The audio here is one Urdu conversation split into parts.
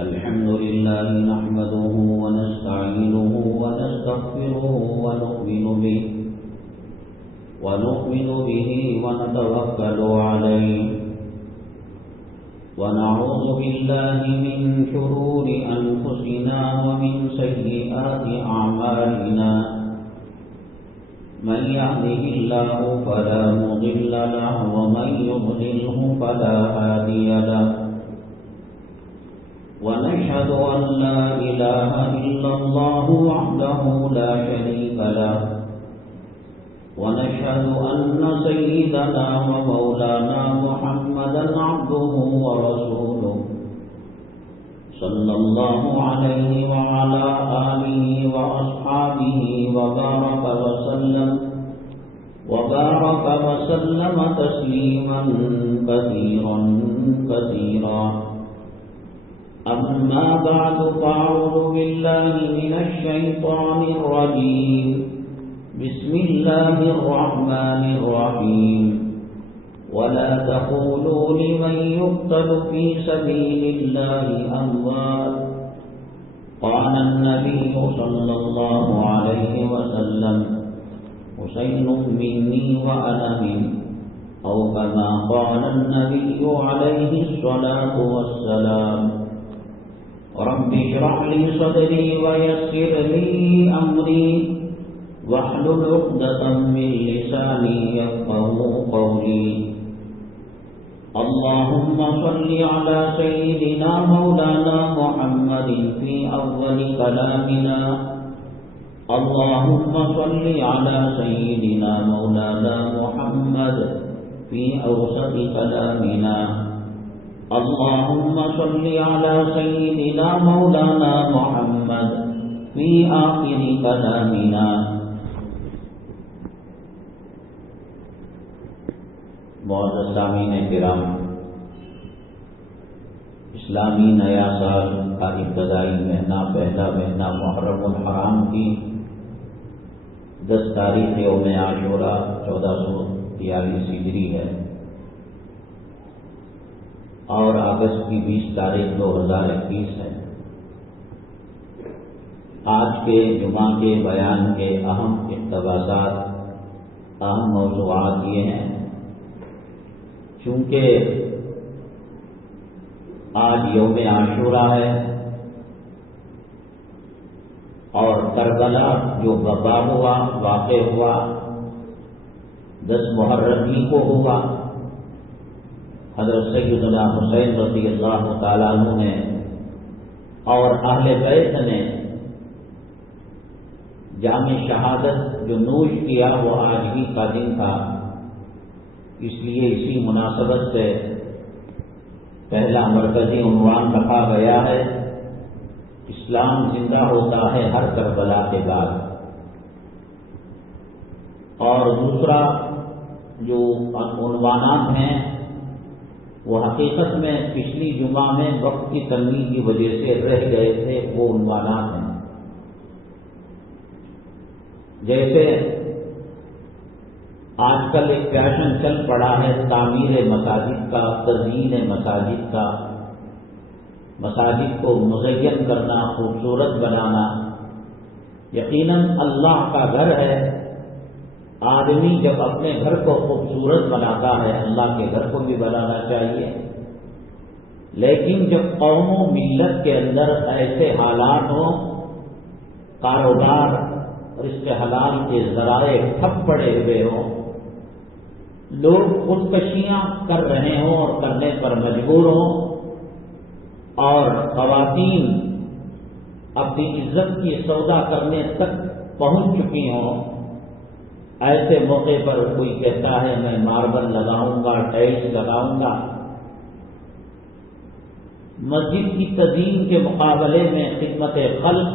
الحمد لله نحمده ونستعينه ونستغفره ونؤمن به ونتوكل عليه ونعوذ بالله من شرور أنفسنا ومن سيئات أعمالنا من يهده الله فلا مضل له ومن يضلله فلا هادي له ونشهد أن لا إله إلا الله وحده لا شريك له ونشهد أن سيدنا ومولانا محمدا عبده ورسوله صلى الله عليه وعلى آله وأصحابه وبارك وسلم تسليما كثيرا كثيرا. أما بعد فأعوذ بالله من الشيطان الرجيم. بسم الله الرحمن الرحيم. ولا تقولوا لمن يقتل في سبيل الله أموات. قال النبي صلى الله عليه وسلم حسين مني وأنا منه أو كما قال النبي عليه الصلاة والسلام. رب اشرح لي صدري ويسر لي أمري واحلل عقدة من لساني يفقهوا قولي. اللهم صل على سيدنا مولانا محمد في أول كلامنا. اللهم صل على سيدنا مولانا محمد في أوسط كلامنا. اللهم صل على سيدنا مولانا محمد في آخر كلامنا. معزز سامعین کرام، اسلامی نیا سال کا ابتدائی مہینہ، پہلا مہینہ محرم الحرام کی 10 تاریخ یوم عاشوراء 1443 ہجری ہے اور اگست کی 20 تاریخ 2021 ہے. آج کے جمعہ کے بیان کے اہم اقتباسات، اہم موضوعات یہ ہیں. چونکہ آج یوم عاشوراء ہے اور کربلا جو وبا ہوا، واقع ہوا 10 محرم ہی کو ہوا. حضرت سیدنا حسین رضی اللہ تعالیٰ عنہ نے اور اہل بیت نے جام شہادت جو نوش کیا وہ آج ہی کا دن تھا. اس لیے اسی مناسبت سے پہلا مرکزی عنوان رکھا گیا ہے، اسلام زندہ ہوتا ہے ہر کربلا کے بعد. اور دوسرا جو عنوانات ہیں وہ حقیقت میں پچھلی جمعہ میں وقت کی تنگی کی وجہ سے رہ گئے تھے. وہ عنوانات ہیں جیسے آج کل ایک فیشن چل پڑا ہے تعمیر مساجد کا، تزئین مساجد کا، مساجد کو مزین کرنا، خوبصورت بنانا. یقیناً اللہ کا گھر ہے. آدمی جب اپنے گھر کو خوبصورت بناتا ہے اللہ کے گھر کو بھی بنانا چاہیے. لیکن جب قوم و ملت کے اندر ایسے حالات ہوں، کاروبار رزق حلال کے ذرائع ٹھپ پڑے ہوئے ہوں، لوگ خودکشیاں کر رہے ہوں اور کرنے پر مجبور ہوں، اور خواتین اپنی عزت کی سودا کرنے تک پہنچ چکی ہوں، ایسے موقع پر کوئی کہتا ہے میں ماربل لگاؤں گا، ٹائلس لگاؤں گا. مسجد کی تزئین کے مقابلے میں خدمت خلق،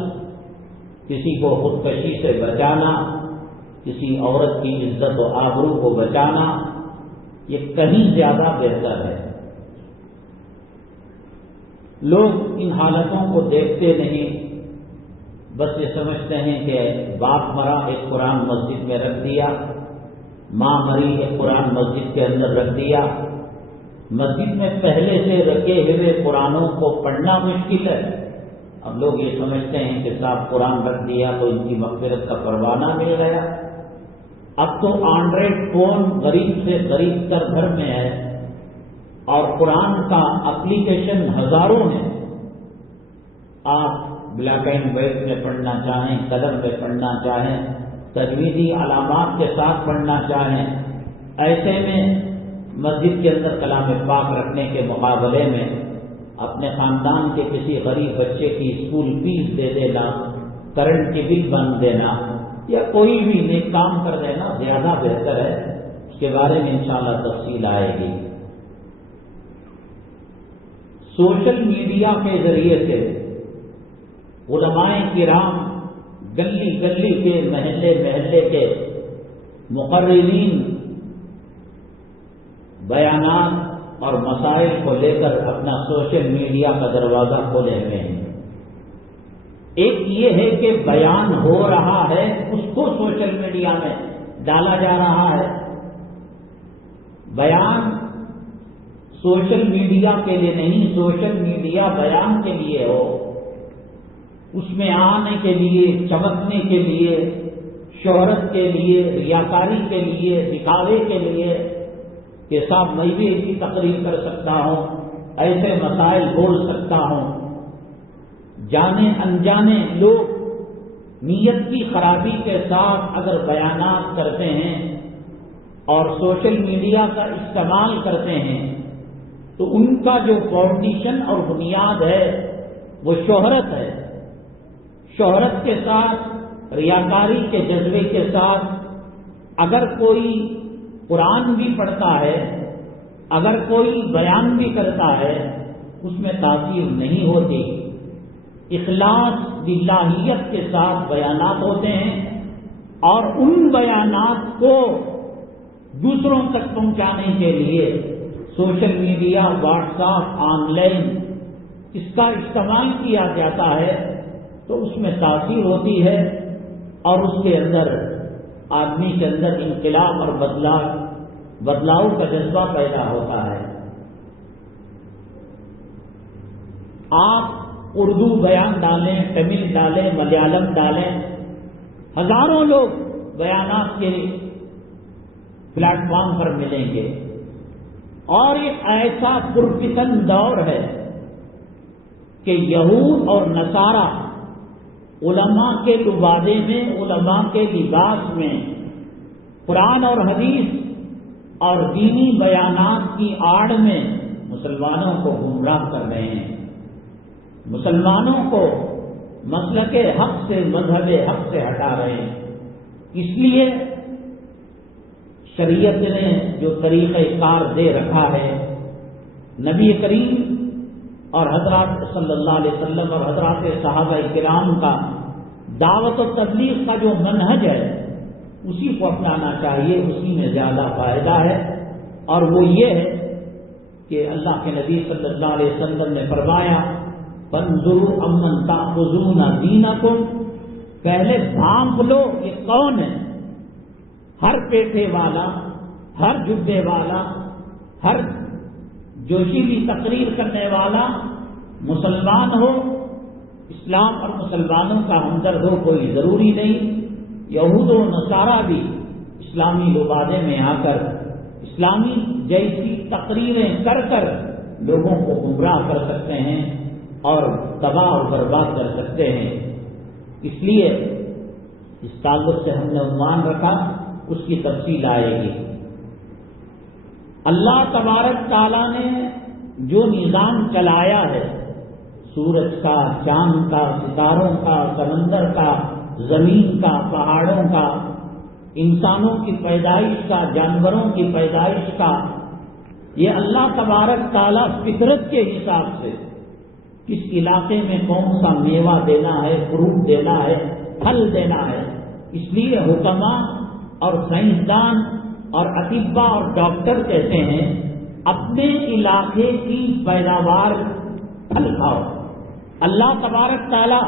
کسی کو خودکشی سے بچانا، کسی عورت کی عزت و آبرو کو بچانا، یہ کہیں زیادہ بہتر ہے. لوگ ان حالتوں کو دیکھتے نہیں، بس یہ سمجھتے ہیں کہ باپ مرا ایک قرآن مسجد میں رکھ دیا، ماں مری ایک قرآن مسجد کے اندر رکھ دیا، مسجد میں پہلے سے رکھے ہوئے قرآنوں کو پڑھنا مشکل ہے۔ اب لوگ یہ سمجھتے ہیں کہ صاحب قرآن رکھ دیا تو ان کی مغفرت کا پروانہ مل گیا۔ اب تو اینڈرائڈ فون غریب سے غریب تر گھر میں ہے اور قرآن کا اپلیکیشن ہزاروں ہے۔ آپ بلیک اینڈ وائٹ میں پڑھنا چاہیں، کلر میں پڑھنا چاہیں، تجویدی علامات کے ساتھ پڑھنا چاہیں، ایسے میں مسجد کے اندر کلام پاک رکھنے کے مقابلے میں اپنے خاندان کے کسی غریب بچے کی اسکول فیس دے دینا، کرنٹ کی بل بند دینا یا کوئی بھی نیک کام کر دینا زیادہ بہتر ہے۔ اس کے بارے میں انشاءاللہ تفصیل آئے گی۔ سوشل میڈیا کے ذریعے سے علماء کرام گلی گلی کے، محلے محلے کے مقررین بیانات اور مسائل کو لے کر اپنا سوشل میڈیا کا دروازہ کھولے ہوئے ہیں۔ ایک یہ ہے کہ بیان ہو رہا ہے، اس کو سوشل میڈیا میں ڈالا جا رہا ہے۔ بیان سوشل میڈیا کے لیے نہیں، سوشل میڈیا بیان کے لیے ہو، اس میں آنے کے لیے، چمکنے کے لیے، شہرت کے لیے، ریاکاری کے لیے، دکھاوے کے لیے کہ صاحب میں بھی ایسی تقریر کر سکتا ہوں، ایسے مسائل بول سکتا ہوں۔ جانے انجانے لوگ نیت کی خرابی کے ساتھ اگر بیانات کرتے ہیں اور سوشل میڈیا کا استعمال کرتے ہیں تو ان کا جو فاؤنڈیشن اور بنیاد ہے وہ شہرت ہے۔ شہرت کے ساتھ، ریاکاری کے جذبے کے ساتھ اگر کوئی قرآن بھی پڑھتا ہے، اگر کوئی بیان بھی کرتا ہے، اس میں تاثیر نہیں ہوتی۔ اخلاص باللہیت کے ساتھ بیانات ہوتے ہیں اور ان بیانات کو دوسروں تک پہنچانے کے لیے social media, WhatsApp, online اس کا استعمال کیا جاتا ہے تو اس میں تاثیر ہوتی ہے اور اس کے اندر آدمی کے اندر انقلاب اور بدلاؤ کا جذبہ پیدا ہوتا ہے۔ آپ اردو بیان ڈالیں، تمل ڈالیں، ملیالم ڈالیں، ہزاروں لوگ بیانات کے پلیٹ فارم پر ملیں گے۔ اور ایک ایسا پرفتن دور ہے کہ یہود اور نصارہ علماء کے لبادے میں، علماء کے لباس میں قرآن اور حدیث اور دینی بیانات کی آڑ میں مسلمانوں کو گمراہ کر رہے ہیں، مسلمانوں کو مسلک حق سے، مذہب حق سے ہٹا رہے ہیں۔ اس لیے شریعت نے جو طریقہ کار دے رکھا ہے، نبی کریم اور حضرات صلی اللہ علیہ وسلم اور حضرات صحابہ کرام کا دعوت و تبلیغ کا جو منہج ہے اسی کو اپنانا چاہیے، اسی میں زیادہ فائدہ ہے۔ اور وہ یہ ہے کہ اللہ کے نبی صلی اللہ علیہ وسلم نے فرمایا فانظروا امن تأخذون دینکم، پہلے بھانپ لو یہ کون ہے۔ ہر پیٹے والا، ہر جبے والا، ہر جوشیلی تقریر کرنے والا مسلمان ہو، اسلام اور مسلمانوں کا ہمدرد ہو کوئی ضروری نہیں۔ یہود و نصارہ بھی اسلامی لبادے میں آ کر اسلامی جیسی تقریریں کر کر لوگوں کو گمراہ کر سکتے ہیں اور تباہ اور برباد کر سکتے ہیں۔ اس لیے اس تعلق سے ہم نے عنوان رکھا، اس کی تفصیل آئے گی۔ اللہ تبارک تعالیٰ نے جو نظام چلایا ہے، سورج کا، چاند کا، ستاروں کا، سمندر کا، زمین کا، پہاڑوں کا، انسانوں کی پیدائش کا، جانوروں کی پیدائش کا، یہ اللہ تبارک تعالیٰ فطرت کے حساب سے کس علاقے میں کون سا میوہ دینا ہے، فروٹ دینا ہے، پھل دینا ہے، اس لیے حکماء اور سائنسدان اور اطباء اور ڈاکٹر کہتے ہیں اپنے علاقے کی پیداوار پھل کھاؤ۔ اللہ تبارک تعالیٰ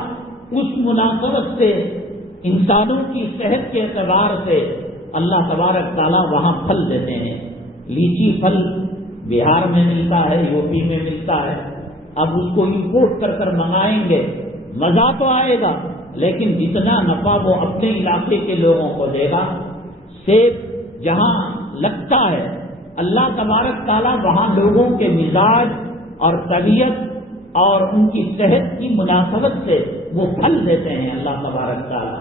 اس مناسبت سے انسانوں کی صحت کے اعتبار سے اللہ تبارک تعالیٰ وہاں پھل دیتے ہیں۔ لیچی پھل بہار میں ملتا ہے، یو پی میں ملتا ہے، اب اس کو امپورٹ کر کر منگائیں گے، مزہ تو آئے گا لیکن جتنا نفع وہ اپنے علاقے کے لوگوں کو دے گا، سیب جہاں لگتا ہے اللہ تبارک تعالیٰ وہاں لوگوں کے مزاج اور طبیعت اور ان کی صحت کی مناسبت سے وہ پھل دیتے ہیں اللہ تبارک تعالیٰ۔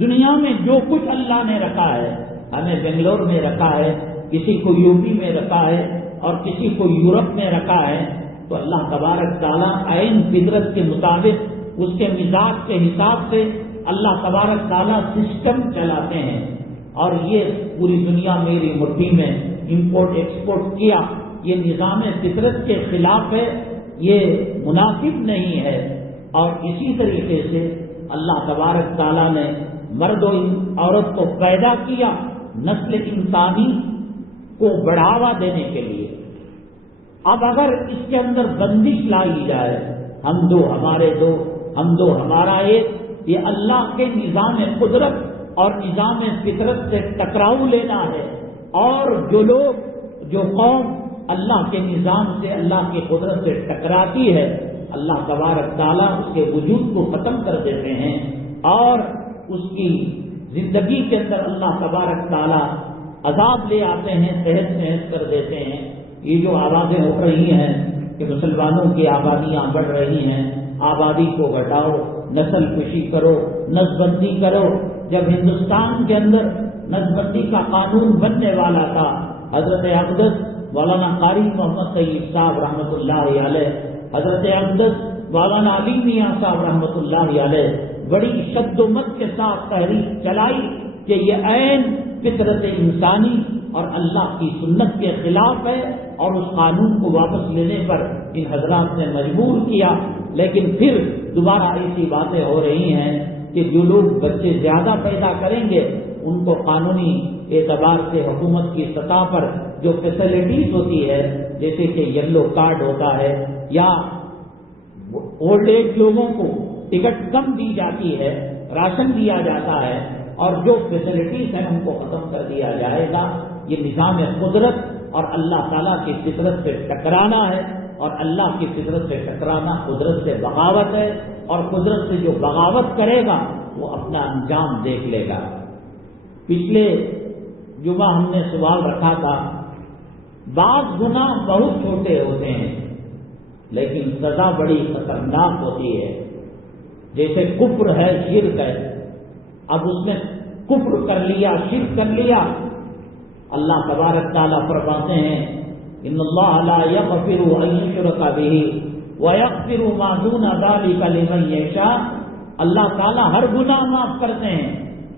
دنیا میں جو کچھ اللہ نے رکھا ہے، ہمیں بنگلور میں رکھا ہے، کسی کو یو پی میں رکھا ہے اور کسی کو یورپ میں رکھا ہے، تو اللہ تبارک تعالیٰ عین فطرت کے مطابق اس کے مزاج کے حساب سے اللہ تبارک تعالیٰ سسٹم چلاتے ہیں۔ اور یہ پوری دنیا میری مٹھی میں امپورٹ ایکسپورٹ کیا، یہ نظام فطرت کے خلاف ہے، یہ مناسب نہیں ہے۔ اور اسی طریقے سے اللہ تبارک تعالیٰ نے مرد و عورت کو پیدا کیا نسل انسانی کو بڑھاوا دینے کے لیے۔ اب اگر اس کے اندر بندش لائی جائے، ہم دو ہمارے دو، ہم دو ہمارا ایک، یہ اللہ کے نظام قدرت اور نظام فطرت سے ٹکراؤ لینا ہے۔ اور جو قوم اللہ کے نظام سے، اللہ کی قدرت سے ٹکراتی ہے، اللہ تبارک تعالیٰ اس کے وجود کو ختم کر دیتے ہیں اور اس کی زندگی کے اندر اللہ تبارک تعالیٰ عذاب لے آتے ہیں، تہس نہس کر دیتے ہیں۔ یہ جو آوازیں ہو رہی ہیں کہ مسلمانوں کی آبادیاں بڑھ رہی ہیں، آبادی کو گھٹاؤ، نسل کشی کرو، نسل بندی کرو۔ جب ہندوستان کے اندر نسل بندی کا قانون بننے والا تھا، حضرت اقدس مولانا قاری محمد طیب صاحب رحمۃ اللہ علیہ، حضرت اقدس مولانا علی میاں صاحب رحمۃ اللہ علیہ بڑی شد و مت کے ساتھ تحریک چلائی کہ یہ عین فطرت انسانی اور اللہ کی سنت کے خلاف ہے، اور اس قانون کو واپس لینے پر ان حضرات نے مجبور کیا۔ لیکن پھر دوبارہ ایسی باتیں ہو رہی ہیں کہ جو لوگ بچے زیادہ پیدا کریں گے ان کو قانونی اعتبار سے حکومت کی سطح پر جو فیسلٹیز ہوتی ہے، جیسے کہ یلو کارڈ ہوتا ہے یا اولڈ ایج لوگوں کو ٹکٹ کم دی جاتی ہے، راشن دیا جاتا ہے، اور جو فیسلٹیز ہیں ان کو ختم کر دیا جائے گا۔ یہ نظام قدرت اور اللہ تعالیٰ کی فطرت سے ٹکرانا ہے، اور اللہ کی فطرت سے ٹکرانا قدرت سے بغاوت ہے، اور قدرت سے جو بغاوت کرے گا وہ اپنا انجام دیکھ لے گا۔ پچھلے جمعہ ہم نے سوال رکھا تھا، بعض گناہ بہت چھوٹے ہوتے ہیں لیکن سزا بڑی خطرناک ہوتی ہے، جیسے کفر ہے، شرک ہے۔ اب اس نے کفر کر لیا، شرک کر لیا، اللہ تبارک تعالیٰ فرماتے ہیں ان اللہ لا یغفر ان یشرک بہ ویغفر ما دون ذلک لمن یشاء۔ اللہ تعالیٰ ہر گناہ معاف کرتے ہیں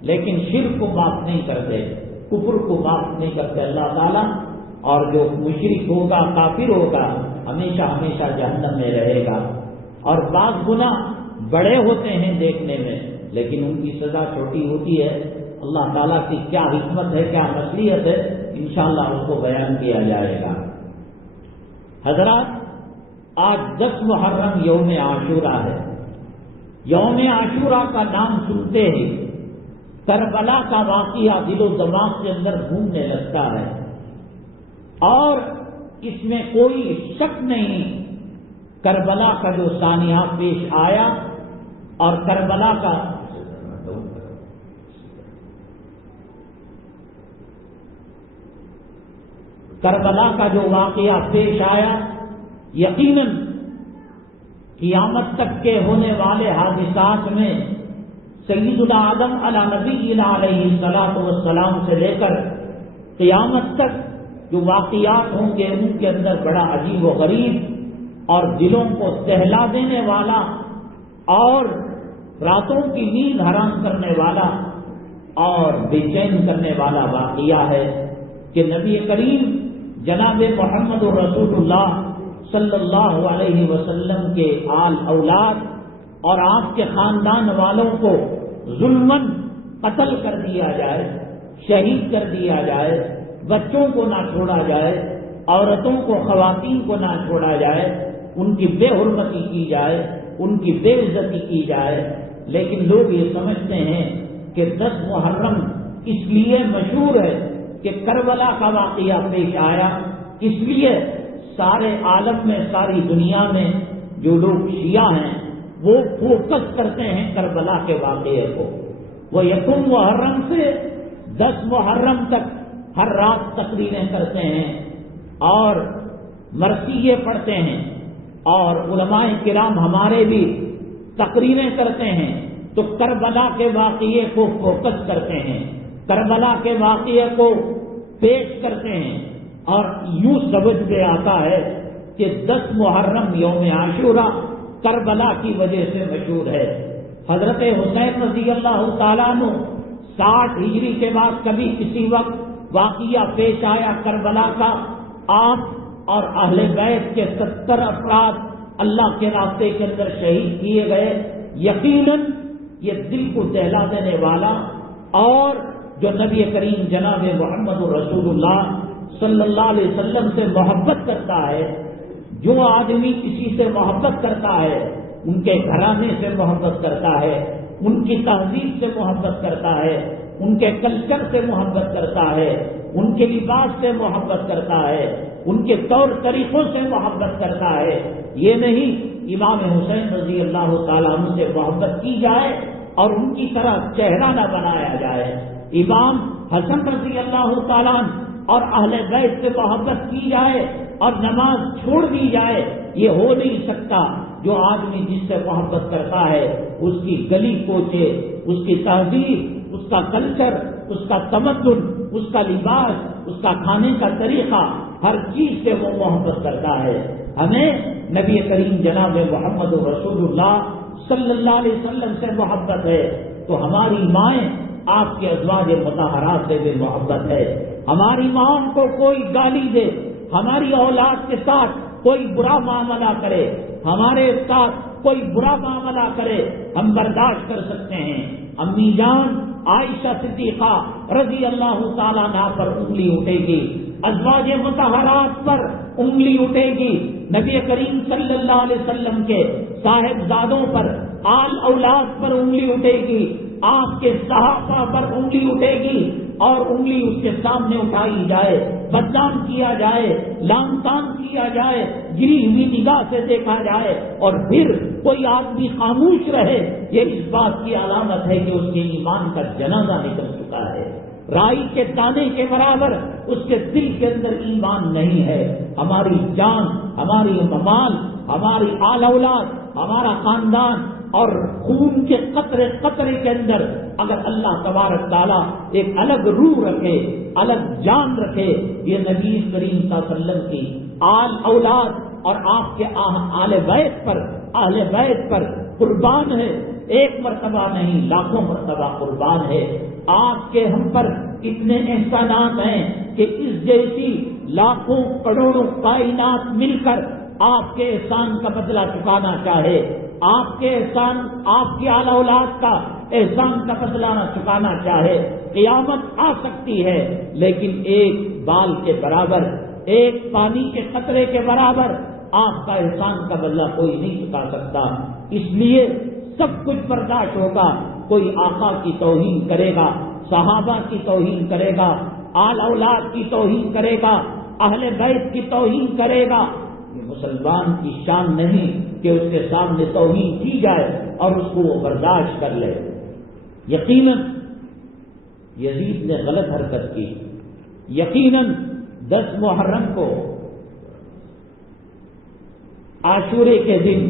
لیکن شرک کو معاف نہیں کرتے، کفر کو معاف نہیں کرتے اللہ تعالیٰ۔ اور جو مشرک ہوگا، کافر ہوگا، ہمیشہ ہمیشہ جہنم میں رہے گا۔ اور بعض گناہ بڑے ہوتے ہیں دیکھنے میں لیکن ان کی سزا چھوٹی ہوتی ہے۔ اللہ تعالیٰ کی کیا حکمت ہے، کیا مصلحت ہے، انشاءاللہ اس کو بیان کیا جائے گا۔ حضرات، آج 10 محرم یوم عاشوراء ہے۔ یوم عاشوراء کا نام سنتے ہی کربلا کا واقعہ دل و دماغ کے اندر گھومنے لگتا ہے، اور اس میں کوئی شک نہیں، کربلا کا جو سانحہ پیش آیا اور کربلا کا جو واقعہ پیش آیا، یقیناً قیامت تک کے ہونے والے حادثات میں سیدنا آدم علی نبینا علیہ الصلاۃ والسلام سے لے کر قیامت تک جو واقعات ہوں گے ان کے اندر بڑا عجیب و غریب اور دلوں کو دہلا دینے والا اور راتوں کی نیند حرام کرنے والا اور بے چین کرنے والا واقعہ ہے کہ نبی کریم جناب محمد رسول اللہ صلی اللہ علیہ وسلم کے آل اولاد اور آپ کے خاندان والوں کو ظلماً قتل کر دیا جائے، شہید کر دیا جائے، بچوں کو نہ چھوڑا جائے، عورتوں کو، خواتین کو نہ چھوڑا جائے، ان کی بے حرمتی کی جائے، ان کی بے عزتی کی جائے۔ لیکن لوگ یہ سمجھتے ہیں کہ 10 محرم اس لیے مشہور ہے کہ کربلا کا واقعہ پیش آیا، اس لیے سارے عالم میں، ساری دنیا میں جو لوگ شیعہ ہیں وہ فوکس کرتے ہیں کربلا کے واقعے کو. وہ یکم محرم سے 10 محرم تک ہر رات تقریریں کرتے ہیں اور مرثیے پڑھتے ہیں، اور علماء کرام ہمارے بھی تقریریں کرتے ہیں تو کربلا کے واقعے کو فوکس کرتے ہیں، کربلا کے واقعے کو پیش کرتے ہیں. اور یوں سمجھ میں آتا ہے کہ 10 محرم یوم عاشورہ کربلا کی وجہ سے مشہور ہے. حضرت حسین رضی اللہ تعالیٰ عنہ 60 ہجری کے بعد کبھی کسی وقت واقعہ پیش آیا کربلا کا، آپ اور اہل بیت کے 70 افراد اللہ کے راستے کے اندر شہید کیے گئے. یقیناً یہ دل کو دہلا دینے والا، اور جو نبی کریم جناب محمد رسول اللہ صلی اللہ علیہ وسلم سے محبت کرتا ہے، جو آدمی کسی سے محبت کرتا ہے، ان کے گھرانے سے محبت کرتا ہے، ان کی تہذیب سے محبت کرتا ہے، ان کے کلچر سے محبت کرتا ہے، ان کے لباس سے محبت کرتا ہے، ان کے طور طریقوں سے محبت کرتا ہے. یہ نہیں امام حسین رضی اللہ تعالیٰ عنہ سے محبت کی جائے اور ان کی طرح چہرہ نہ بنایا جائے. امام حسن رضی اللہ تعالیٰ عنہ اور اہل بیت سے محبت کی جائے اور نماز چھوڑ دی جائے، یہ ہو نہیں سکتا. جو آدمی جس سے محبت کرتا ہے اس کی گلی کوچے، اس کی تہذیب، اس کا کلچر، اس کا تمدن، اس کا لباس، اس کا کھانے کا طریقہ، ہر چیز سے وہ محبت کرتا ہے. ہمیں نبی کریم جناب محمد رسول اللہ صلی اللہ علیہ وسلم سے محبت ہے تو ہماری مائیں آپ کے ازواج مطہرات سے بھی محبت ہے. ہماری ماں کو کوئی گالی دے، ہماری اولاد کے ساتھ کوئی برا معاملہ کرے، ہمارے ساتھ کوئی برا معاملہ کرے، ہم برداشت کر سکتے ہیں. امی جان عائشہ صدیقہ رضی اللہ تعالیٰ عنہ پر انگلی اٹھے گی، ازواج مطہرات پر انگلی اٹھے گی، نبی کریم صلی اللہ علیہ وسلم کے صاحبزادوں پر، آل اولاد پر انگلی اٹھے گی، آپ کے صحابہ پر انگلی اٹھے گی، اور انگلی اس کے سامنے اٹھائی جائے، بدنام کیا جائے، لام تان کیا جائے، گری ہوئی نگاہ سے دیکھا جائے، اور پھر کوئی آدمی خاموش رہے، یہ اس بات کی علامت ہے کہ اس کے ایمان کا جنازہ نکل چکا ہے. رائی کے دانے کے برابر اس کے دل کے اندر ایمان نہیں ہے. ہماری جان، ہماری مال، ہماری آل اولاد، ہمارا خاندان اور خون کے قطرے قطرے کے اندر اگر اللہ تبارک تعالیٰ ایک الگ روح رکھے، الگ جان رکھے، یہ نبی کریم صلی اللہ علیہ وسلم کی آل اولاد اور آپ کے آل بیت پر، اہل بیت پر قربان ہے. ایک مرتبہ نہیں، لاکھوں مرتبہ قربان ہے. آپ کے ہم پر اتنے احسانات ہیں کہ اس جیسی لاکھوں کروڑوں کائنات مل کر آپ کے احسان کا بدلہ چکانا چاہے، آپ کے احسان، آپ کی اعلی اولاد کا احسان کا بدلہ چکانا چاہے، قیامت آ سکتی ہے، لیکن ایک بال کے برابر، ایک پانی کے قطرے کے برابر آپ کا احسان کا بدلہ کوئی نہیں چکا سکتا. اس لیے سب کچھ برداشت ہوگا. کوئی آقا کی توہین کرے گا، صحابہ کی توہین کرے گا، آل اولاد کی توہین کرے گا، اہل بیت کی توہین کرے گا. یہ مسلمان کی شان نہیں کہ اس کے سامنے توہین کی جائے اور اس کو وہ برداشت کر لے. یقیناً یزید نے غلط حرکت کی. یقیناً 10 محرم کو عاشورے کے دن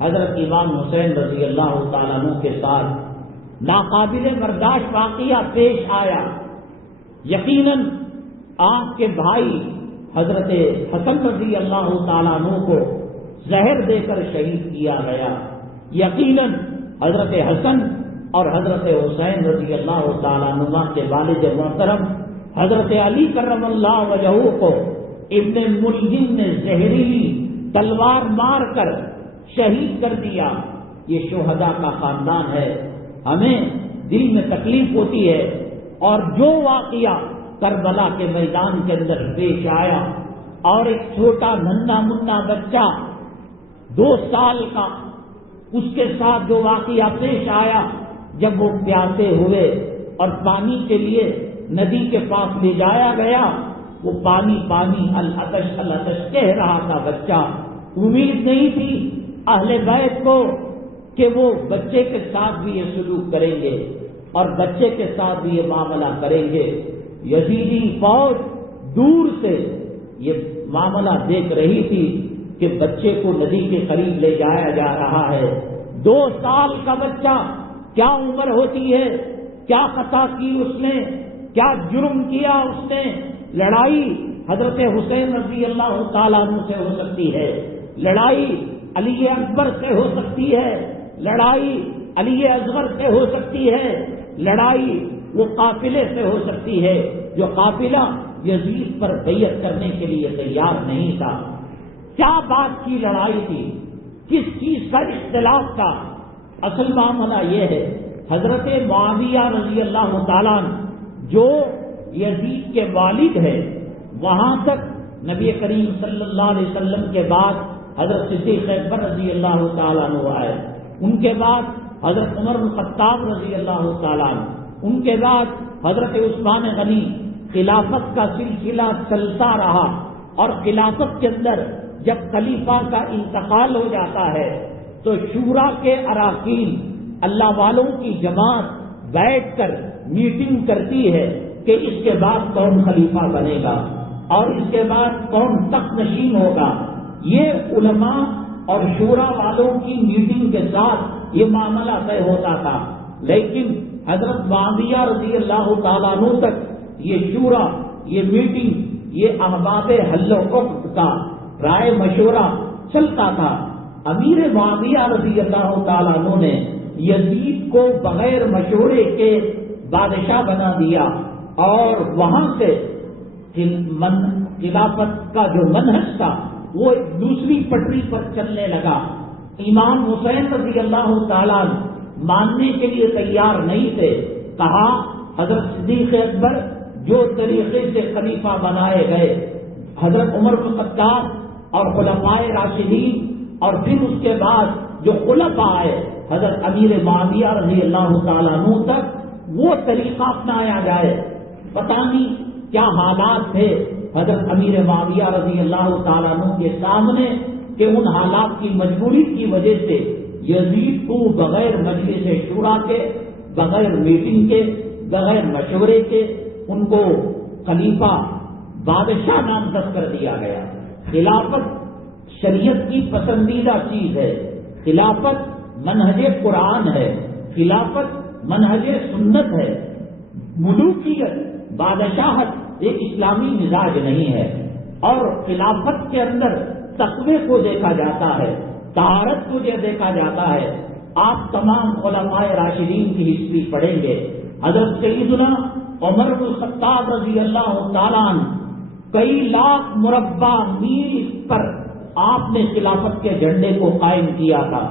حضرت امام حسین رضی اللہ تعالیٰ عنہ کے ساتھ ناقابل برداشت واقعہ پیش آیا. یقیناً آپ کے بھائی حضرت حسن رضی اللہ تعالیٰ عنہ کو زہر دے کر شہید کیا گیا. یقیناً حضرت حسن اور حضرت حسین رضی اللہ تعالیٰ عنہ کے والد محترم حضرت علی کرم اللہ وجہہ کو ابن ملجم نے زہریلی تلوار مار کر شہید کر دیا. یہ شہداء کا خاندان ہے. ہمیں دل میں تکلیف ہوتی ہے. اور جو واقعہ کربلا کے میدان کے اندر پیش آیا اور ایک چھوٹا ننھا منا بچہ 2 سال کا، اس کے ساتھ جو واقعہ پیش آیا جب وہ پیاسے ہوئے اور پانی کے لیے ندی کے پاس لے جایا گیا وہ پانی پانی العطش العطش کہہ رہا تھا بچہ. امید نہیں تھی اہل بیت کو کہ وہ بچے کے ساتھ بھی یہ سلوک کریں گے اور بچے کے ساتھ بھی یہ معاملہ کریں گے. یزیدی فوج دور سے یہ معاملہ دیکھ رہی تھی کہ بچے کو ندی کے قریب لے جایا جا رہا ہے. 2 سال کا بچہ، کیا عمر ہوتی ہے، کیا خطا کی اس نے، کیا جرم کیا اس نے. لڑائی حضرت حسین رضی اللہ تعالیٰ عنہ سے ہو سکتی ہے، لڑائی علی اکبر سے ہو سکتی ہے، لڑائی علی اصغر سے ہو سکتی ہے، لڑائی وہ قافلے سے ہو سکتی ہے جو قافلہ یزید پر بیعت کرنے کے لیے تیار نہیں تھا. کیا بات کی لڑائی تھی، کس چیز کا اختلاف تھا؟ اصل معاملہ یہ ہے حضرت معاویہ رضی اللہ تعالیٰ جو یزید کے والد ہے وہاں تک نبی کریم صلی اللہ علیہ وسلم کے بعد حضرت صدیق اکبر رضی اللہ تعالیٰ عنہ آئے، ان کے بعد حضرت عمر بن خطاب رضی اللہ تعالیٰ عنہ، ان کے بعد حضرت عثمان غنی. خلافت کا سلسلہ چلتا رہا اور خلافت کے اندر جب خلیفہ کا انتقال ہو جاتا ہے تو شورا کے اراکین اللہ والوں کی جماعت بیٹھ کر میٹنگ کرتی ہے کہ اس کے بعد کون خلیفہ بنے گا اور اس کے بعد کون تخت نشین ہوگا. یہ علماء اور شورا والوں کی میٹنگ کے ساتھ یہ معاملہ طے ہوتا تھا. لیکن حضرت معاویہ رضی اللہ تعالیٰ عنہ تک یہ شورا، یہ میٹنگ، یہ احباب حل و عقد کا رائے مشورہ چلتا تھا. امیر معاویہ رضی اللہ تعالیٰ عنہ نے یزید کو بغیر مشورے کے بادشاہ بنا دیا اور وہاں سے خلافت کا جو منہج تھا وہ دوسری پٹری پر چلنے لگا. امام حسین رضی اللہ تعالیٰ ماننے کے لیے تیار نہیں تھے. کہا حضرت صدیق اکبر جو طریقے سے خلیفہ بنائے گئے، حضرت عمر بن خطاب اور خلفائے راشدین اور پھر اس کے بعد جو خلفاء آئے حضرت امیر معاویہ رضی اللہ تعالیٰ عنہ تک وہ طریقہ اپنایا جائے. پتہ نہیں کیا حالات تھے حضرت امیر معاویہ رضی اللہ تعالیٰ عنہ کے سامنے کہ ان حالات کی مجبوری کی وجہ سے یزید کو بغیر مجلس شورا کے، بغیر میٹنگ کے، بغیر مشورے کے ان کو خلیفہ بادشاہ نامزد کر دیا گیا. خلافت شریعت کی پسندیدہ چیز ہے، خلافت منہج قرآن ہے، خلافت منہج سنت ہے. ملوکیت، بادشاہت ایک اسلامی مزاج نہیں ہے. اور خلافت کے اندر تقوی کو دیکھا جاتا ہے، طہارت کو دیکھا جاتا ہے. آپ تمام خلفائے راشدین کی ہسٹری پڑھیں گے. حضرت سیدنا عمر بن خطاب رضی اللہ تعالیٰ عنہ کئی لاکھ مربع میل پر آپ نے خلافت کے جھنڈے کو قائم کیا تھا.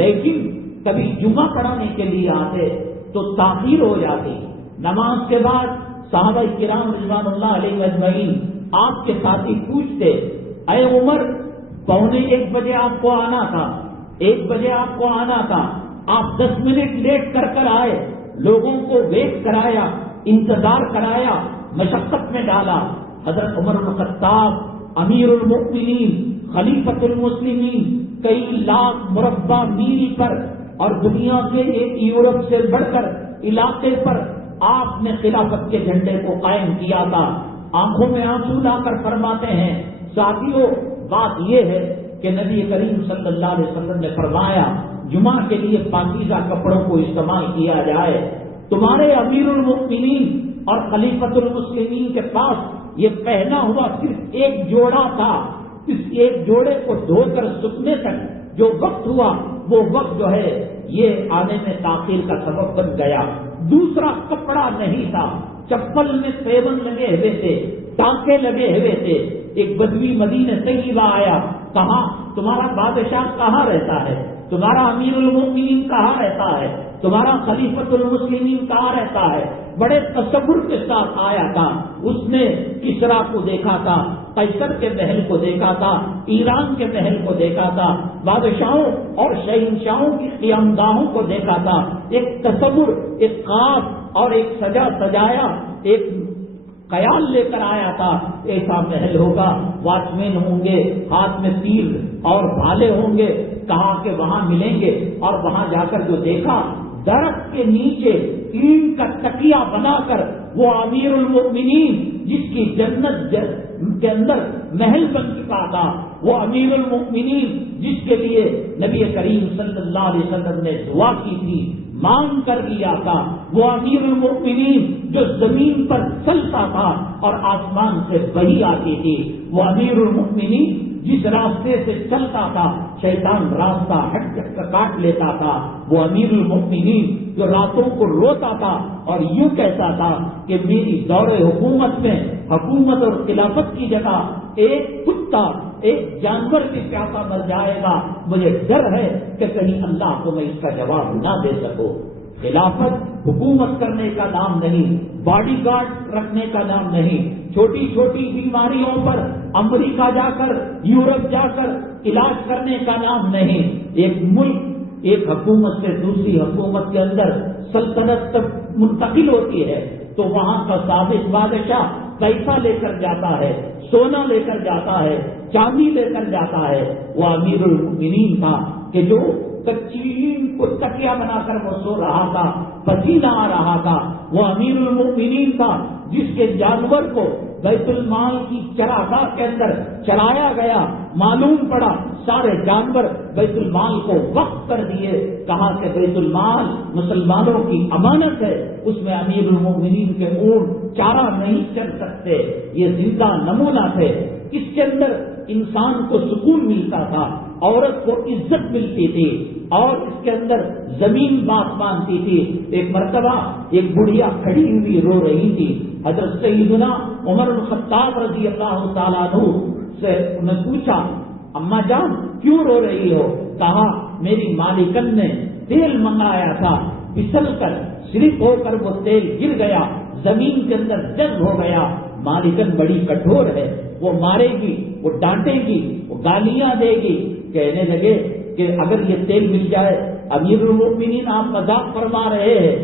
لیکن کبھی جمعہ پڑھانے کے لیے آتے تو تاخیر ہو جاتی. نماز کے بعد صحابہ کرام رضوان اللہ علیہ اجمعین آپ کے ساتھی پوچھتے، اے عمر 1:15 بجے آپ کو آنا تھا، 1 بجے آپ کو آنا تھا، آپ 10 منٹ لیٹ کر آئے، لوگوں کو ویٹ کرایا، انتظار کرایا، مشقت میں ڈالا. حضرت عمر بن خطاب امیر المؤمنین خلیفۃ المسلمین کئی لاکھ مربع میل پر اور دنیا کے ایک یورپ سے بڑھ کر علاقے پر آپ نے خلافت کے جھنڈے کو قائم کیا تھا. آنکھوں میں آنسو لا کر فرماتے ہیں، ساتھیوں بات یہ ہے کہ نبی کریم صلی اللہ علیہ وسلم نے فرمایا جمعہ کے لیے پاکیزہ کپڑوں کو استعمال کیا جائے. تمہارے امیر المؤمنین اور خلیفۃ المسلمین کے پاس یہ پہنا ہوا صرف ایک جوڑا تھا. اس ایک جوڑے کو دھو کر سکنے تک جو وقت ہوا وہ وقت جو ہے یہ آنے میں تاخیر کا سبب بن گیا. دوسرا کپڑا نہیں تھا، چپل میں پیون لگے ہوئے تھے، ٹانکے لگے ہوئے تھے. ایک بدوی مدینہ طیبہ آیا، کہا تمہارا بادشاہ کہاں رہتا ہے، تمہارا امیر المؤمنین کہاں رہتا ہے، تمہارا خلیفۃ المسلمین کہاں رہتا ہے. بڑے تصور کے ساتھ آیا تھا. اس نے کسرا کو دیکھا تھا، قیصر کے محل کو دیکھا تھا، ایران کے محل کو دیکھا تھا، بادشاہوں اور شہنشاہوں کی قیامگاہوں کو دیکھا تھا. ایک تصور، ایک خواب اور ایک سجایا ایک خیال لے کر آیا تھا ایسا محل ہوگا، واچمین ہوں گے، ہاتھ میں تیر اور بھالے ہوں گے، کہا کہ وہاں ملیں گے، اور وہاں جا کر جو دیکھا درخت کے نیچے اینٹ کا تکیہ بنا کر وہ امیر المؤمنین جس کی جنت کے اندر محل بن چکا تھا، وہ امیر المؤمنین جس کے لیے نبی کریم صلی اللہ علیہ وسلم نے دعا کی تھی، مانگ کر لیا تھا، وہ امیر المؤمنین جو زمین پر چلتا تھا اور آسمان سے وحی آتی تھی، وہ امیر المؤمنین جس راستے سے چلتا تھا شیطان راستہ ہٹ کر کاٹ لیتا تھا، وہ امیر المؤمنین جو راتوں کو روتا تھا اور یوں کہتا تھا کہ میری دور حکومت میں حکومت اور خلافت کی جگہ ایک کتا ایک جانور بھی پیاسا مر جائے گا، مجھے ڈر ہے کہ کہیں اللہ کو میں اس کا جواب نہ دے سکوں۔ خلافت حکومت کرنے کا نام نہیں، باڈی گارڈ رکھنے کا نام نہیں، چھوٹی چھوٹی بیماریوں پر امریکہ جا کر یورپ جا کر علاج کرنے کا نام نہیں۔ ایک ملک ایک حکومت سے دوسری حکومت کے اندر سلطنت منتقل ہوتی ہے تو وہاں کا سابق بادشاہ پیسہ لے کر جاتا ہے، سونا لے کر جاتا ہے، چاندی لے کر جاتا ہے۔ وہ امیر المؤمنین تھا کہ جو کچین کو تکیہ بنا کر وہ سو رہا تھا، پسینہ آ رہا تھا۔ وہ امیر المؤمنین تھا جس کے جانور کو بیت المال کی چراگاہ کے اندر چلایا گیا، معلوم پڑا سارے جانور بیت المال کو وقف کر دیے، کہا کہ بیت المال مسلمانوں کی امانت ہے، اس میں امیر المؤمنین کے اونٹ چارہ نہیں چل سکتے۔ یہ زندہ نمونہ تھے، اس کے اندر انسان کو سکون ملتا تھا، عورت کو عزت ملتی تھی، اور اس کے اندر زمین بات مانتی تھی۔ ایک مرتبہ ایک بڑھیا کھڑی ہوئی رو رہی تھی، حضرت سیدنا عمر بن الخطاب رضی اللہ تعالیٰ عنہ سے نے پوچھا اماں جان کیوں رو رہی ہو؟ کہا میری مالکن نے تیل منگایا تھا، پھسل کر سلپ ہو کر وہ تیل گر گیا، زمین کے اندر جذب ہو گیا۔ مالکن بڑی کٹھور ہے، وہ مارے گی، وہ ڈانٹے گی، وہ گالیاں دے گی۔ کہنے لگے کہ اگر یہ تیل مل جائے، امیر المؤمنین آپ مذاق فرما رہے ہیں؟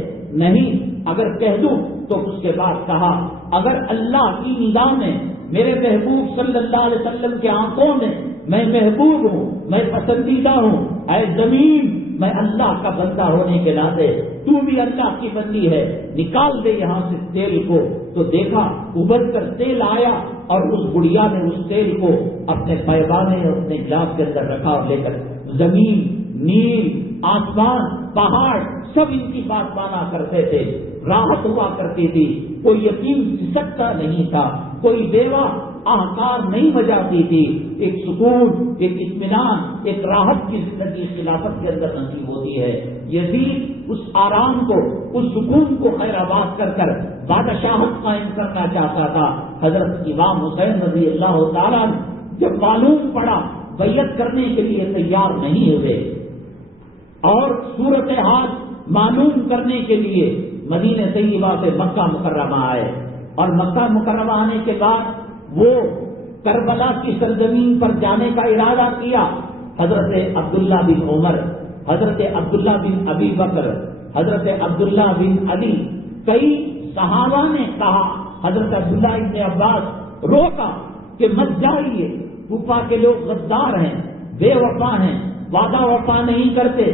نہیں، اگر کہہ دوں تو اس کے بعد کہا اگر اللہ کی نگاہ میں میرے محبوب صلی اللہ علیہ وسلم کے آنکھوں میں میں محبوب ہوں، میں پسندیدہ ہوں، اے زمین میں اللہ کا بندہ ہونے کے ناطے تو بھی اللہ کی بندی ہے، نکال دے یہاں سے تیل کو۔ تو دیکھا ابل کر تیل آیا اور اس بڑھیا نے اس تیل کو اپنے پیمانے اور اپنے گلاس کے اندر رکھا اور لے کر زمین، نیل، آسمان، پہاڑ سب ان کی بات مانا کرتے تھے، راحت ہوا کرتی تھی، کوئی یتیم سکتا نہیں تھا، کوئی بیوہ آہکار نہیں بجاتی تھی، ایک سکون، ایک اطمینان، ایک راحت کی زندگی خلافت کے اندر نصیب ہوتی ہے۔ یزید اس آرام کو، اس سکون کو خیر آباد کر کر بادشاہت قائم کرنا چاہتا تھا۔ حضرت امام حسین رضی اللہ تعالیٰ جب معلوم پڑا بیعت کرنے کے لیے تیار نہیں ہوئے اور صورتحال معلوم کرنے کے لیے مدینہ طیبہ سے مکہ مکرمہ آئے، اور مکہ مکرمہ آنے کے بعد وہ کربلا کی سرزمین پر جانے کا ارادہ کیا۔ حضرت عبداللہ بن عمر، حضرت عبداللہ بن ابی بکر، حضرت عبداللہ بن علی، کئی صحابہ نے کہا، حضرت عبداللہ ابن عباس روکا کہ مت جائیے، کوفہ کے لوگ غدار ہیں، بے وفا ہیں، وعدہ وفا نہیں کرتے،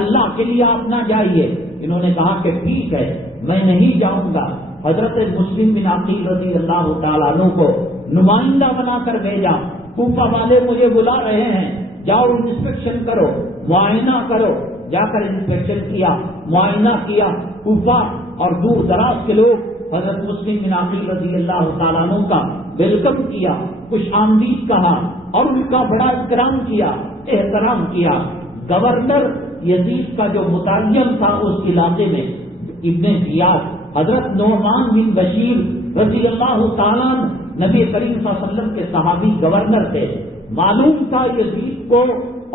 اللہ کے لیے آپ نہ جائیے۔ انہوں نے کہا کہ ٹھیک ہے میں نہیں جاؤں گا۔ حضرت مسلم بن عقیل رضی اللہ تعالیٰ عنہ کو نمائندہ بنا کر بھیجا، کوفہ والے مجھے بلا رہے ہیں، جاؤ انسپیکشن کرو، معائنہ کرو۔ جا کر انسپیکشن کیا، معائنہ کیا، کوفہ اور دور دراز کے لوگ حضرت مسلم بن عقیل رضی اللہ تعالیٰ عنہ کا ویلکم کیا، خوش آمدید کہا اور ان کا بڑا اکرام کیا، احترام کیا۔ گورنر یزید کا جو متعین تھا اس علاقے میں ابن زیاد، حضرت نعمان بن بشیر رضی اللہ تعالیٰ نبی کریم صلی اللہ علیہ وسلم کے صحابی گورنر تھے۔ معلوم تھا یزید کو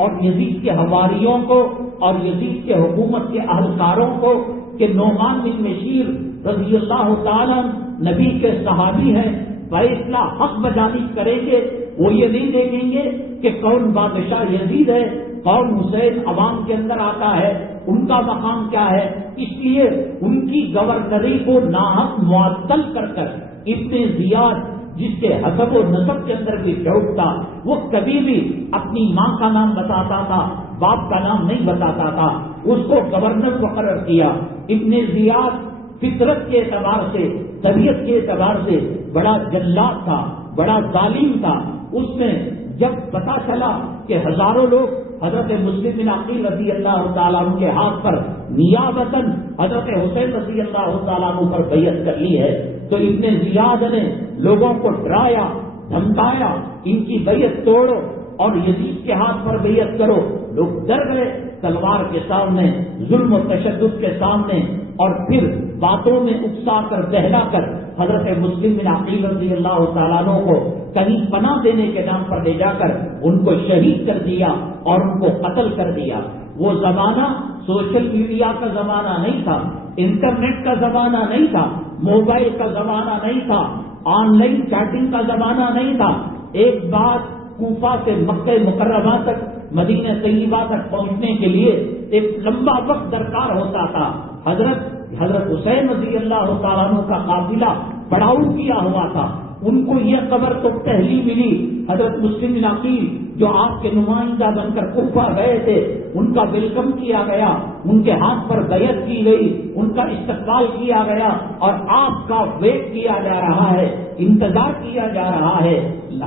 اور یزید کے حواریوں کو اور یزید کے حکومت کے اہلکاروں کو کہ نعمان بن بشیر رضی اللہ تعالیٰ نبی کے صحابی ہیں، فیصلہ حق بجانب کریں گے، وہ یہ نہیں دیکھیں گے کہ کون بادشاہ یزید ہے، کون حسین عوام کے اندر آتا ہے، ان کا مقام کیا ہے۔ اس لیے ان کی گورنری کو ناحق معطل کر کر ابن زیاد جس کے حسب و نسب کے اندر بھی شوق تھا، وہ کبھی بھی اپنی ماں کا نام بتاتا تھا، باپ کا نام نہیں بتاتا تھا، اس کو گورنر مقرر کیا۔ ابن زیاد فطرت کے اعتبار سے، طبیعت کے اعتبار سے بڑا جلاد تھا، بڑا ظالم تھا۔ اس میں جب پتا چلا کہ ہزاروں لوگ حضرت مسلم بن عقیل رضی اللہ تعالیٰ عنہ کے ہاتھ پر نیابتاً حضرت حسین رضی اللہ تعالیٰ عنہ پر بیعت کر لی ہے، تو ابن زیاد نے لوگوں کو ڈرایا، دھمکایا، ان کی بیعت توڑو اور یزید کے ہاتھ پر بیعت کرو۔ لوگ ڈر گئے تلوار کے سامنے، ظلم و تشدد کے سامنے، اور پھر باتوں میں اکسا کر بہلا کر حضرت مسلم بن عقیل رضی اللہ تعالیٰ عنہ کو کہیں پناہ دینے کے نام پر لے جا کر ان کو شہید کر دیا اور ان کو قتل کر دیا۔ وہ زمانہ سوشل میڈیا کا زمانہ نہیں تھا، انٹرنیٹ کا زمانہ نہیں تھا، موبائل کا زمانہ نہیں تھا، آن لائن چیٹنگ کا زمانہ نہیں تھا۔ ایک بات کوفہ سے مکہ مکرمہ تک، مدینہ طیبہ تک پہنچنے کے لیے ایک لمبا وقت درکار ہوتا تھا۔ حضرت حسین رضی اللہ تعالیٰ عنہ کا قافلہ پڑاؤ کیا ہوا تھا، ان کو یہ خبر تو پہلی ملی۔ حضرت مسلم بن عقیل جو آپ کے نمائندہ بن کر کوفہ گئے تھے، ان کا ویلکم کیا گیا، ان کے ہاتھ پر بیعت کی گئی، ان کا استقبال کیا گیا، اور آپ کا ویٹ کیا جا رہا ہے، انتظار کیا جا رہا ہے۔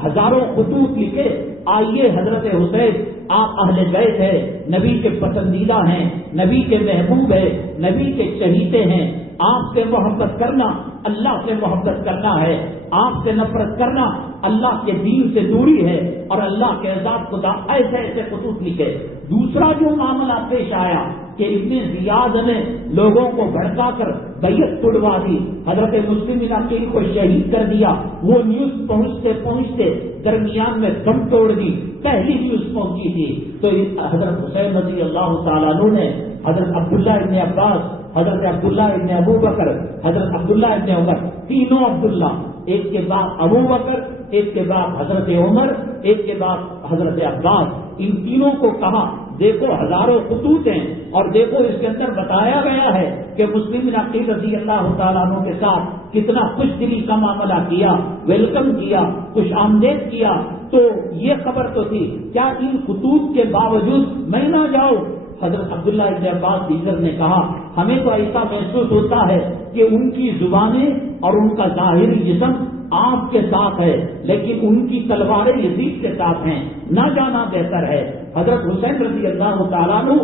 ہزاروں خطوط لکھے، آئیے حضرت حسین، آپ اہل بیت ہیں، نبی کے پسندیدہ ہیں، نبی کے محبوب ہیں، نبی کے چہیتے ہیں، آپ سے محبت کرنا اللہ سے محبت کرنا ہے، آپ سے نفرت کرنا اللہ کے دین سے دوری ہے، اور اللہ کے عذاب خدا ایسے ایسے خطوط لکھے۔ دوسرا جو معاملہ پیش آیا کہ ابن زیاد نے لوگوں کو بھڑکا کر بیعت توڑوا دی، حضرت مسلم بن عقیل کو شہید کر دیا۔ وہ نیوز پہنچتے پہنچتے درمیان میں دم توڑ دی، پہلی نیوز پہنچی تھی تو حضرت حسین رضی اللہ تعالیٰ عنہ نے حضرت عبداللہ ابن عباس، حضرت عبداللہ ابن ابو بکر، حضرت عبداللہ ابن عمر، تینوں عبداللہ، ایک کے بعد ابو بکر، ایک کے بعد حضرت عمر، ایک کے بعد حضرت عباس، ان تینوں کو کہا دیکھو ہزاروں خطوط ہیں، اور دیکھو اس کے اندر بتایا گیا ہے کہ مسلم بن عقیل رضی اللہ تعالیٰ عنہ کے ساتھ کتنا خوش دلی کا معاملہ کیا، ویلکم کیا، خوش آمدید کیا۔ تو یہ خبر تو تھی، کیا ان خطوط کے باوجود میں نہ جاؤں؟ حضرت عبداللہ ابن عباس دیگر نے کہا ہمیں تو ایسا محسوس ہوتا ہے کہ ان کی زبانیں اور ان کا ظاہری جسم آپ کے ساتھ ہے، لیکن ان کی تلواریں یزید کے ساتھ ہیں، نہ جانا بہتر ہے۔ حضرت حسین رضی اللہ تعالیٰ عنہ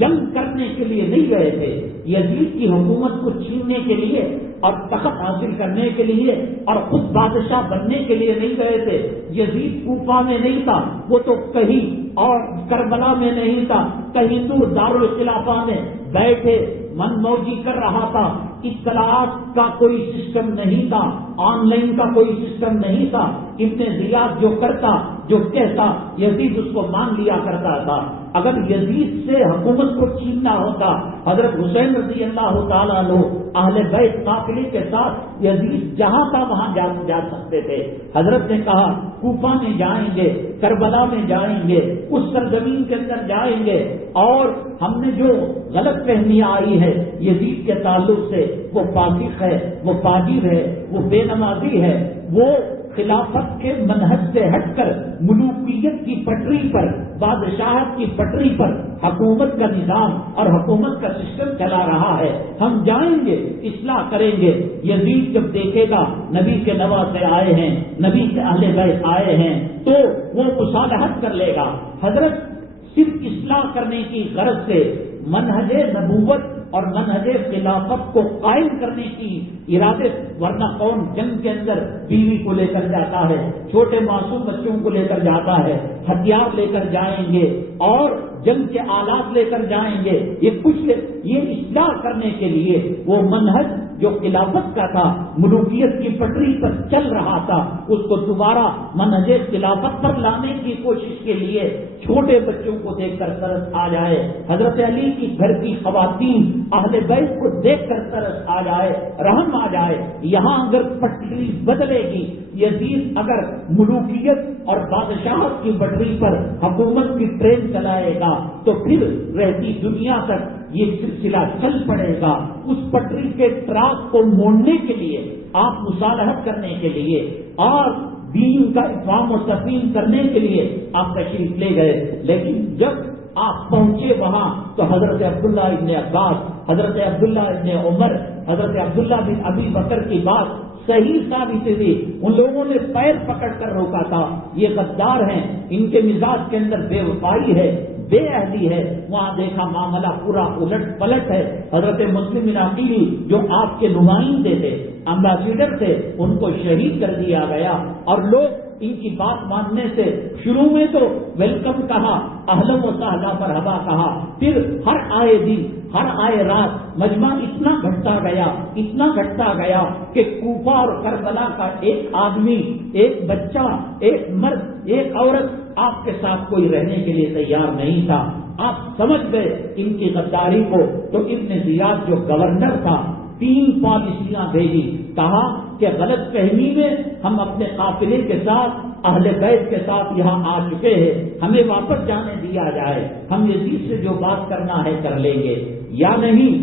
جنگ کرنے کے لیے نہیں گئے تھے، یزید کی حکومت کو چھیننے کے لیے اور تخت حاصل کرنے کے لیے اور خود بادشاہ بننے کے لیے نہیں گئے تھے۔ یزید کوفہ میں نہیں تھا، وہ تو کہیں اور کربلا میں نہیں تھا، کہیں دور دارالخلافہ میں بیٹھے من موجی کر رہا تھا۔ اطلاعات کا کوئی سسٹم نہیں تھا، آن لائن کا کوئی سسٹم نہیں تھا۔ ابن زیاد جو کرتا، جو کہتا، یزید اس کو مان لیا کرتا تھا۔ اگر یزید سے حکومت کو چھیننا ہوتا، حضرت حسین رضی اللہ تعالیٰ عنہ اہل بیت قافلے کے ساتھ یزید جہاں تھا وہاں جا سکتے تھے۔ حضرت نے کہا کوفہ میں جائیں گے، کربلا میں جائیں گے، اس سرزمین کے اندر جائیں گے، اور ہم نے جو غلط فہمی آئی ہے یزید کے تعلق سے، وہ فاسق ہے، وہ فاجر ہے، وہ بے نمازی ہے، وہ خلافت کے منہج سے ہٹ کر ملوکیت کی پٹری پر، بادشاہت کی پٹری پر حکومت کا نظام اور حکومت کا سسٹم چلا رہا ہے، ہم جائیں گے، اصلاح کریں گے۔ یزید جب دیکھے گا نبی کے نواسے آئے ہیں، نبی کے اہل بیت آئے ہیں، تو وہ مصالحت کر لے گا۔ حضرت صرف اصلاح کرنے کی غرض سے منہج نبوت اور منہج خلافت کو قائم کرنے کی ارادے، ورنہ کون جنگ کے اندر بیوی کو لے کر جاتا ہے، چھوٹے معصوم بچوں کو لے کر جاتا ہے، ہتھیار لے کر جائیں گے اور جنگ کے آلات لے کر جائیں گے، یہ اصلاح کرنے کے لیے وہ منہج جو خلافت کا تھا، ملوکیت کی پٹری پر چل رہا تھا، اس کو دوبارہ منہج خلافت پر لانے کی کوشش کے لیے چھوٹے بچوں کو دیکھ کر ترس آ جائے، حضرت علی کی گھر کی خواتین اہل بیت کو دیکھ کر ترس آ جائے، رحم آ جائے۔ یہاں اگر پٹری بدلے گی، یزید اگر ملوکیت اور بادشاہت کی پٹری پر حکومت کی ٹرین چلائے گا تو پھر رہتی دنیا تک یہ سلسلہ چل پڑے گا. اس پٹری کے ٹراک کو موڑنے کے لیے، آپ مصالحت کرنے کے لیے اور دین کا افہام و تفہیم کرنے کے لیے آپ تشریف لے گئے، لیکن جب آپ پہنچے وہاں تو حضرت عبداللہ ابن عباس، حضرت عبداللہ ابن عمر، حضرت عبداللہ بن ابی بکر کی بات صحیح ثابت ہوئی. ان لوگوں نے پیر پکڑ کر روکا تھا، یہ غدار ہیں، ان کے مزاج کے اندر بے وفائی ہے، بے عہدی ہے. وہاں دیکھا معاملہ پورا الٹ پلٹ ہے. حضرت مسلم بن عقیل جو آپ کے نمائندے تھے، امبیسیڈر تھے، ان کو شہید کر دیا گیا. اور لوگ ان کی بات ماننے سے شروع میں تو ویلکم کہا، اہلا و سہلا مرحبا کہا، پھر ہر آئے دن ہر آئے رات مجمع اتنا گھٹتا گیا، اتنا گھٹتا گیا کہ کوفہ اور کربلا کا ایک آدمی، ایک بچہ، ایک مرد، ایک عورت آپ کے ساتھ کوئی رہنے کے لیے تیار نہیں تھا. آپ سمجھ گئے ان کی غداری کو. تو ابن زیاد جو گورنر تھا 3 پالیسیاں بھیجی. کہا کہ غلط فہمی میں ہم اپنے قافلے کے ساتھ اہل بیت کے ساتھ یہاں آ چکے ہیں، ہمیں واپس جانے دیا جائے، ہم یزید سے جو بات کرنا ہے کر لیں گے، یا نہیں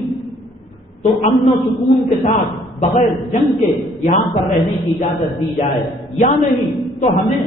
تو امن و سکون کے ساتھ بغیر جنگ کے یہاں پر رہنے کی اجازت دی جائے، یا نہیں تو ہمیں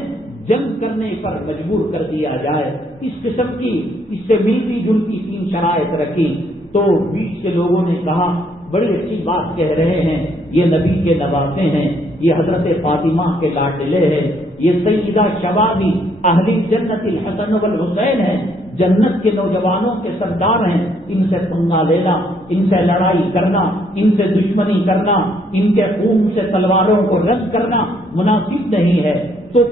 جنگ کرنے پر مجبور کر دیا جائے. اس قسم کی اس سے ملتی جلتی 3 شرائط رکھی. تو بیچ کے لوگوں نے کہا بڑی اچھی بات کہہ رہے ہیں، یہ نبی کے نواسے ہیں، یہ حضرت فاطمہ کے لاڈلے ہیں، یہ سیدہ شبابی اہل جنت الحسن والحسین ہیں، جنت کے نوجوانوں کے سردار ہیں. ان سے پنگا لینا، ان سے لڑائی کرنا، ان سے دشمنی کرنا، ان کے خون سے تلواروں کو رد کرنا مناسب نہیں ہے. تو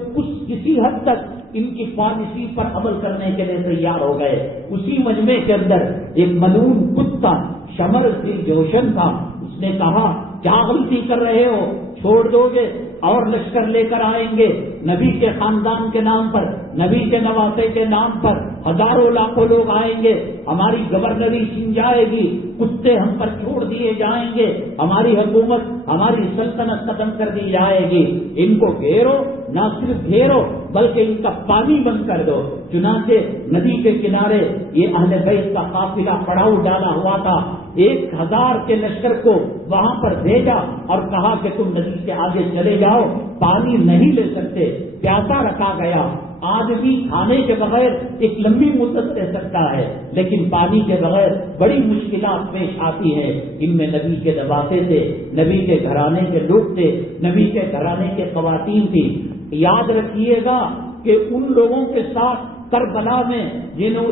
کسی حد تک ان کی پالیسی پر عمل کرنے کے لیے تیار ہو گئے. اسی مجمع کے اندر ایک ملعون کتا شمر دل جوشن تھا. اس نے کہا کیا غلطی کر رہے ہو، چھوڑ دو گے اور لشکر لے کر آئیں گے، نبی کے خاندان کے نام پر، نبی کے نواسے کے نام پر ہزاروں لاکھوں لوگ آئیں گے، ہماری گورنری چھن جائے گی، کتے ہم پر چھوڑ دیے جائیں گے، ہماری حکومت، ہماری سلطنت ختم کر دی جائے گی. ان کو گھیرو، نہ صرف گھیرو بلکہ ان کا پانی بند کر دو. چنانچہ ندی کے کنارے یہ اہل بیت کا قافلہ پڑاؤ ڈالا ہوا تھا. 1000 کے لشکر کو وہاں پر بھیجا اور کہا کہ تم ندی کے آگے چلے جاؤ، پانی نہیں لے سکتے، پیاسا رکھا گیا. آدمی کھانے کے بغیر ایک لمبی مدت رہ سکتا ہے، لیکن پانی کے بغیر بڑی مشکلات پیش آتی ہیں. ان میں نبی کے نواسے تھے، نبی کے گھرانے کے لوگ تھے، نبی کے گھرانے کے خواتین تھی. یاد رکھیے گا کہ ان لوگوں کے ساتھ کربلا میں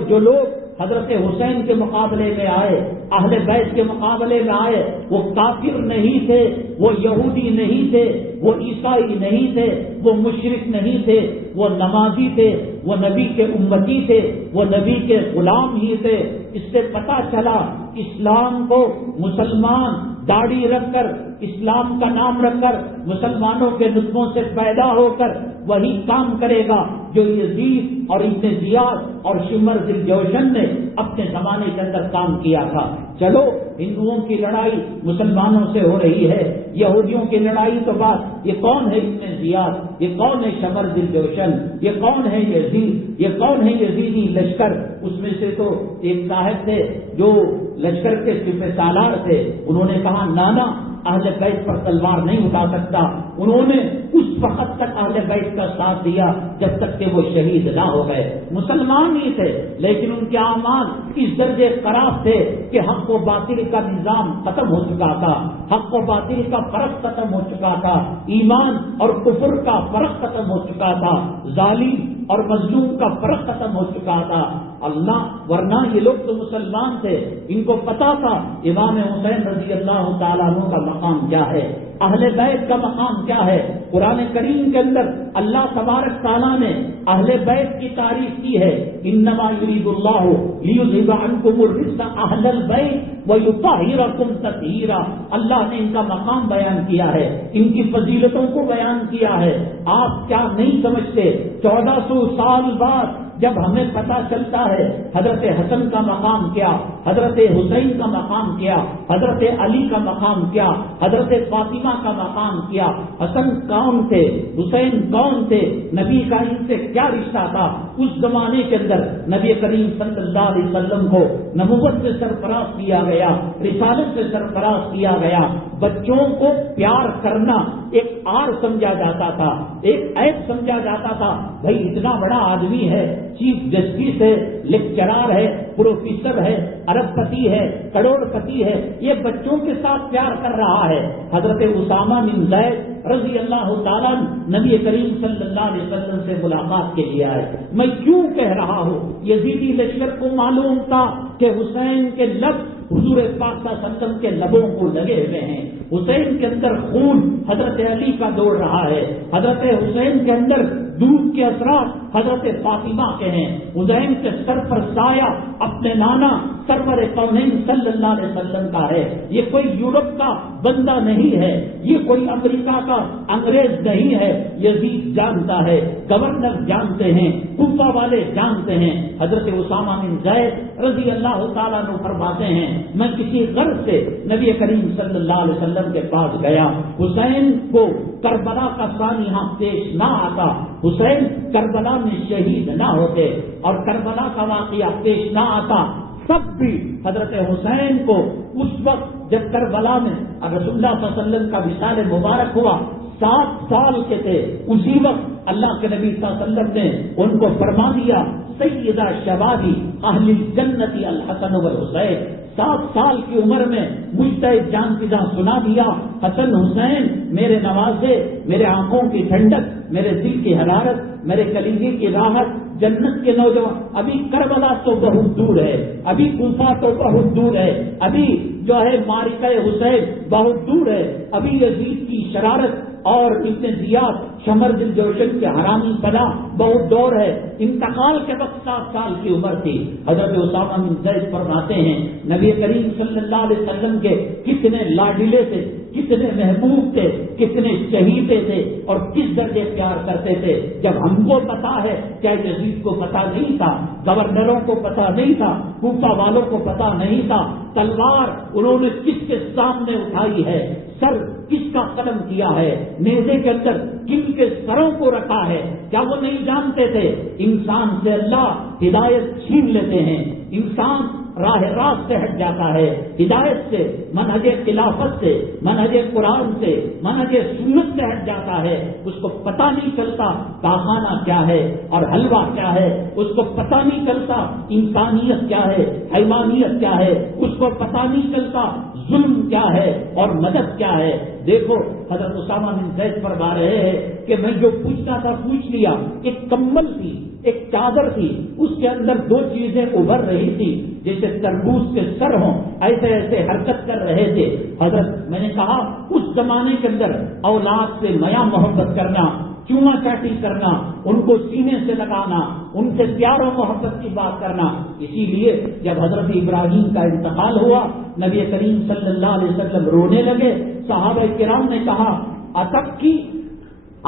جو لوگ حضرت حسین کے مقابلے میں آئے، اہل بیت کے مقابلے میں آئے، وہ کافر نہیں تھے، وہ یہودی نہیں تھے، وہ عیسائی نہیں تھے، وہ مشرک نہیں تھے، وہ نمازی تھے، وہ نبی کے امتی تھے، وہ نبی کے غلام ہی تھے. اس سے پتہ چلا اسلام کو مسلمان داڑھی رکھ کر، اسلام کا نام رکھ کر، مسلمانوں کے نطفوں سے پیدا ہو کر وہی کام کرے گا جو یزید اور ابن زیاد اور شمر ذی الجوشن نے اپنے زمانے کے اندر کام کیا تھا. چلو ہندوؤں کی لڑائی مسلمانوں سے ہو رہی ہے، یہودیوں کی لڑائی تو بات، یہ کون ہے ابن زیاد، یہ کون ہے شمر ذی الجوشن، یہ کون ہے یزید، یہ کون ہے یزیدی لشکر. اس میں سے تو ایک صاحب تھے جو لشکر کے سپہ سالار تھے، انہوں نے کہا نانا اہل بیت پر تلوار نہیں اٹھا سکتا. انہوں نے اس وقت تک اہل بیت کا ساتھ دیا جب تک کہ وہ شہید نہ ہو گئے. مسلمان ہی تھے لیکن ان کے اعمال اس درجے خراب تھے کہ حق و باطل کا نظام ختم ہو چکا تھا، حق و باطل کا فرق ختم ہو چکا تھا، ایمان اور کفر کا فرق ختم ہو چکا تھا، ظالم اور مظلوم کا فرق ختم ہو چکا تھا. اللہ ورنہ یہ لوگ تو مسلمان تھے، ان کو پتا تھا امام حسین رضی اللہ تعالیٰ عنہ کا مقام کیا ہے، اہل بیت کا مقام کیا ہے. قرآن کریم کے اندر اللہ تبارک تعالیٰ نے اہل بیت کی تعریف کی ہے. انما یرید اللہ لیذھب عنکم الرجس اہل البیت ویطہرکم تطہیرا. اللہ نے ان کا مقام بیان کیا ہے، ان کی فضیلتوں کو بیان کیا ہے. آپ کیا نہیں سمجھتے 1400 سال بعد جب ہمیں پتہ چلتا ہے حضرت حسن کا مقام کیا، حضرت حسین کا مقام کیا، حضرت علی کا مقام کیا، حضرت فاطمہ کا مقام کیا، حسن کون تھے، حسین کون تھے، نبی کا ان سے کیا رشتہ تھا، اس زمانے کے اندر نبی کریم صلی اللہ علیہ وسلم کو نبوت سے سرفراز کیا گیا، رسالت سے سرفراز کیا گیا. بچوں کو پیار کرنا ایک آر سمجھا جاتا تھا، ایک عیب سمجھا جاتا تھا. بھائی اتنا بڑا آدمی ہے، چیف جسٹس ہے، لیکچرار ہے، پروفیسر ہے، ارب پتی ہے، کروڑ پتی ہے، یہ بچوں کے ساتھ پیار کر رہا ہے. حضرت اسامہ بن زید رضی اللہ تعالیٰ نبی کریم صلی اللہ علیہ وسلم سے ملاقات کے لیے آئے. میں کیوں کہہ رہا ہوں، یزیدی لشکر کو معلوم تھا کہ حسین کے لب حضور پاک صلی اللہ علیہ وسلم کے لبوں کو لگے ہوئے ہیں. حسین کے اندر خون حضرت علی کا دوڑ رہا ہے، حضرت حسین کے اندر دودھ کے اثرات حضرت فاطمہ کے ہیں. حسین کے سر پر سایہ اپنے نانا سرور کونین صلی اللہ علیہ وسلم کا ہے. یہ کوئی یورپ کا بندہ نہیں ہے، یہ کوئی امریکہ کا انگریز نہیں ہے. یزید جانتا ہے، گورنر جانتے ہیں، کوفہ والے جانتے ہیں. حضرت اسامہ بن زید رضی اللہ تعالیٰ عنہ فرماتے ہیں میں کسی غرض سے نبی کریم صلی اللہ علیہ وسلم کے پاس گیا. حسین کو کربلا کا سانحہ پیش نہ آتا، حسین کربلا میں شہید نہ ہوتے اور کربلا کا واقعہ پیش نہ آتا، سب بھی حضرت حسین کو اس وقت جب کربلا میں رسول اللہ صلی اللہ علیہ وسلم کا وصال مبارک ہوا، 7 سال کے تھے، اسی وقت اللہ کے نبی صلی اللہ علیہ وسلم نے ان کو فرما دیا سیدہ شبابی اہل الجنت الحسن والحسین. 7 سال کی عمر میں مجتہد جان فزا سنا دیا، حسن حسین میرے نوازے، میرے آنکھوں کی ٹھنڈک، میرے دل کی حرارت، میرے کلیجے کی راحت، جنت کے نوجوان. ابھی کربلا تو بہت دور ہے، ابھی کوفہ تو بہت دور ہے، ابھی جو ہے معرکہ حسین بہت دور ہے، ابھی یزید کی شرارت اور ابن زیاد شمر دل جوشن کے حرامی پنا بہت دور ہے. انتقال کے وقت 7 سال کی عمر تھی. حضرت اسامہ بن زید فرماتے ہیں نبی کریم صلی اللہ علیہ وسلم کے کتنے لاڈلے تھے، کتنے محبوب تھے، کتنے شہیدے تھے اور کس درجے پیار کرتے تھے. جب ہم کو پتا ہے کیا یزید کو پتا نہیں تھا، گورنروں کو پتا نہیں تھا، کوفہ والوں کو پتا نہیں تھا، تلوار انہوں نے کس کے سامنے اٹھائی ہے، سر کس کا قلم کیا ہے، نیزے کے اندر کن کے سروں کو رکھا ہے، کیا وہ نہیں جانتے تھے؟ انسان سے اللہ ہدایت چھین لیتے ہیں، انسان راہ راست سے ہٹ جاتا ہے، ہدایت سے، منہج خلافت سے، منہج قرآن سے، منہج سنت سے ہٹ جاتا ہے. اس کو پتہ نہیں چلتا کھانا کیا ہے اور حلوہ کیا ہے، اس کو پتہ نہیں چلتا انسانیت کیا ہے، حیوانیت کیا ہے، اس کو پتہ نہیں چلتا ظلم کیا ہے اور مدد کیا ہے. دیکھو حضرت اسامہ بن زید فرما رہے ہیں کہ میں جو پوچھنا تھا پوچھ لیا. ایک کمبل تھی، ایک چادر تھی، اس کے اندر 2 چیزیں ابھر رہی تھی جیسے تربوز کے سر ہوں، ایسے ایسے حرکت کر رہے تھے. حضرت میں نے کہا اس زمانے کے اندر اولاد سے میاں محبت کرنا، چوما چاٹی کرنا، ان کو سینے سے لگانا، ان سے پیار و محبت کی بات کرنا. اسی لیے جب حضرت ابراہیم کا انتقال ہوا نبی کریم صلی اللہ علیہ وسلم رونے لگے. صحابہ کرام نے کہا اتب کی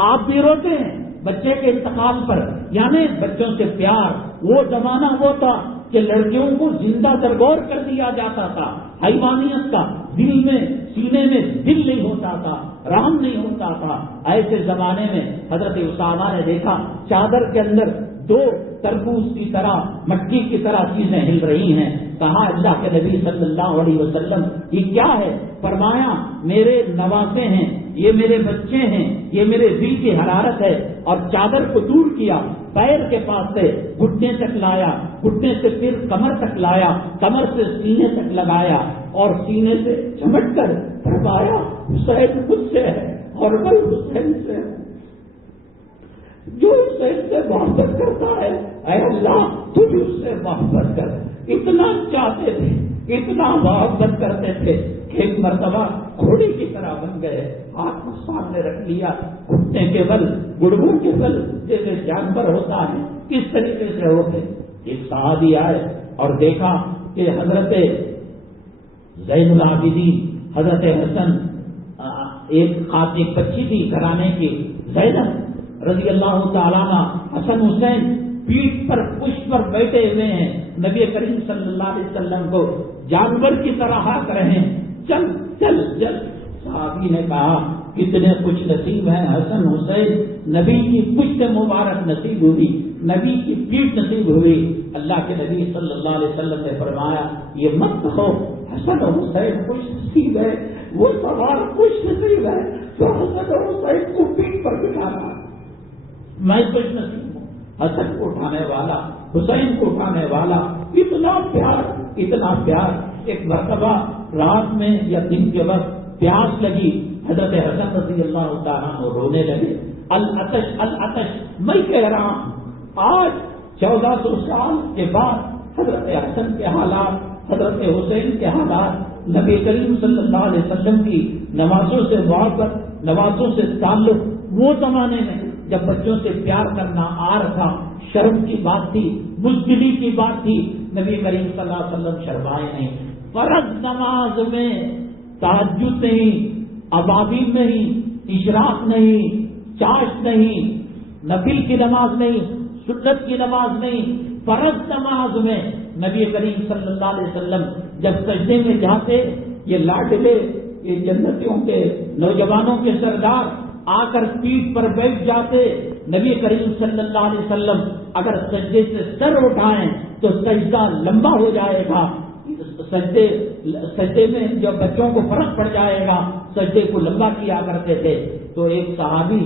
آپ بھی روتے ہیں بچے کے انتقال پر، یعنی بچوں سے پیار. وہ زمانہ وہ تھا کہ لڑکیوں کو زندہ درگور کر دیا جاتا تھا، حیوانیت کا دل میں سینے میں دل نہیں ہوتا تھا، رحم نہیں ہوتا تھا. ایسے زمانے میں حضرت اسامہ نے دیکھا چادر کے اندر 2 تربوز کی طرح، مٹی کی طرح چیزیں ہل رہی ہیں. کہا اللہ کے نبی صلی اللہ علیہ وسلم یہ کیا ہے؟ فرمایا میرے نوازے ہیں، یہ میرے بچے ہیں، یہ میرے دل کی حرارت ہے. اور چادر کو دور کیا، پیر کے پاس سے گھٹنے تک لایا، گھٹنے سے پھر کمر تک لایا، کمر سے سینے تک لگایا اور سینے سے چمٹ کر فرمایا حسین مجھ سے ہے اور میں حسین سے ہوں. جو حسین سے محبت کرتا ہے اے اللہ تو بھی اس سے محبت کر. اتنا چاہتے تھے، اتنا محبت کرتے تھے کہ ایک مرتبہ گھوڑے کی طرح بن گئے، ہاتھ کو سامنے رکھ لیا، گھٹنے کے بل، گڑگوں کے بل جیسے جانور ہوتا ہے کس طریقے سے ہوتے. ایک صحابی آئے اور دیکھا کہ حضرت زین العابدین حضرت حسن، ایک بچی تھی گھرانے کی زینب رضی اللہ تعالیٰ عنہ، حسن حسین پیٹھ پر پشت پر بیٹھے ہوئے ہیں، نبی کریم صلی اللہ علیہ وسلم کو جانور کی طرح ہانک رہے ہیں، چل چل چل۔ صحابی نے کہا کتنے خوش نصیب ہیں حسن حسین، نبی کی پشت مبارک نصیب ہوئی، نبی کی پیٹھ نصیب ہوئی۔ اللہ کے نبی صلی اللہ علیہ وسلم نے فرمایا یہ مت کہو حسن و حسین خوش نصیب ہے، وہ سوار خوش نصیب ہے تو حسن و حسین کو پیٹھ پر بٹھانا، میں خوش نصیب ہوں، حسن کو اٹھانے والا، حسین کو اٹھانے والا، اتنا پیار اتنا پیار۔ ایک مرتبہ رات میں یا دن کے وقت پیاس لگی، حضرت حسن رضی اللہ تعالیٰ عنہ رونے لگے، العطش العطش، میں کہہ رہا ہوں آج 1400 سال کے بعد حضرت حسن کے حالات، حضرت حسین کے حالات، نبی کریم صلی اللہ علیہ وسلم کی نمازوں سے محبت، نمازوں سے تعلق، وہ زمانے میں جب بچوں سے پیار کرنا آر تھا، شرم کی بات تھی، بزدلی کی بات تھی، نبی کریم صلی اللہ علیہ وسلم شرمائے نہیں۔ فرض نماز میں تہجد نہیں، ابابیل نہیں، اشراق نہیں، چاشت نہیں، نفل کی نماز نہیں، سنت کی نماز نہیں، فرض نماز میں نبی کریم صلی اللہ علیہ وسلم جب سجدے میں جاتے، یہ لاڈلے، یہ جنتیوں کے نوجوانوں کے سردار آ کر پیٹھ پر بیٹھ جاتے، نبی کریم صلی اللہ علیہ وسلم اگر سجدے سے سر اٹھائیں تو سجدہ لمبا ہو جائے گا، سجدے میں جب بچوں کو فرق پڑ جائے گا سجدے کو لمبا کیا کرتے تھے۔ تو ایک صحابی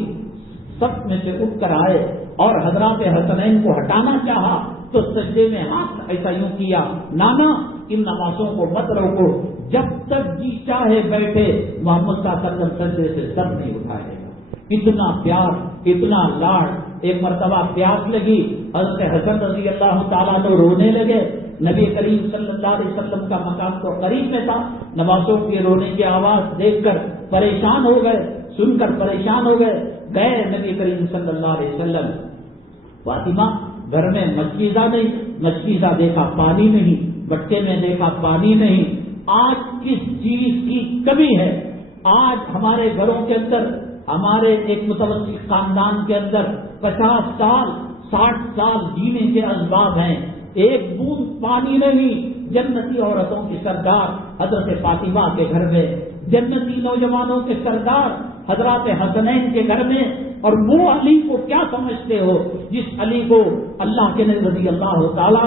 سب میں سے اٹھ کر آئے اور حضرات حسنین کو ہٹانا چاہا تو سجدے میں ہاتھ ایسا یوں کیا، نانا ان نمازوں کو مت روکو، جب تک جی چاہے بیٹھے، محمد صلی اللہ علیہ وسلم سجدے سے سر نہیں اٹھائے گا۔ اتنا پیار اتنا لاڑ۔ ایک مرتبہ پیاس لگی، حضرت حسن رضی اللہ تعالیٰ تو رونے لگے، نبی کریم صلی اللہ علیہ وسلم کا مقام تو قریب میں تھا، نمازوں کے رونے کی آواز دیکھ کر پریشان ہو گئے، سن کر پریشان ہو گئے، گئے نبی کریم صلی اللہ علیہ وسلم، فاطمہ گھر میں مشکیزہ نہیں، مشکیزہ دیکھا پانی نہیں، بٹکے میں دیکھا پانی نہیں، آج کس چیز کی کمی ہے؟ آج ہمارے گھروں کے اندر، ہمارے ایک متوسط خاندان کے اندر 50 سال 60 سال جینے کے اسباب ہیں، ایک بوند پانی نہیں۔ جنتی عورتوں کی سردار حضرت فاطمہ کے گھر میں، جنتی نوجوانوں کے سردار حضرات حسنین کے گھر میں، اور وہ علی کو کیا سمجھتے ہو جس علی کو اللہ کے نبی رضی اللہ تعالیٰ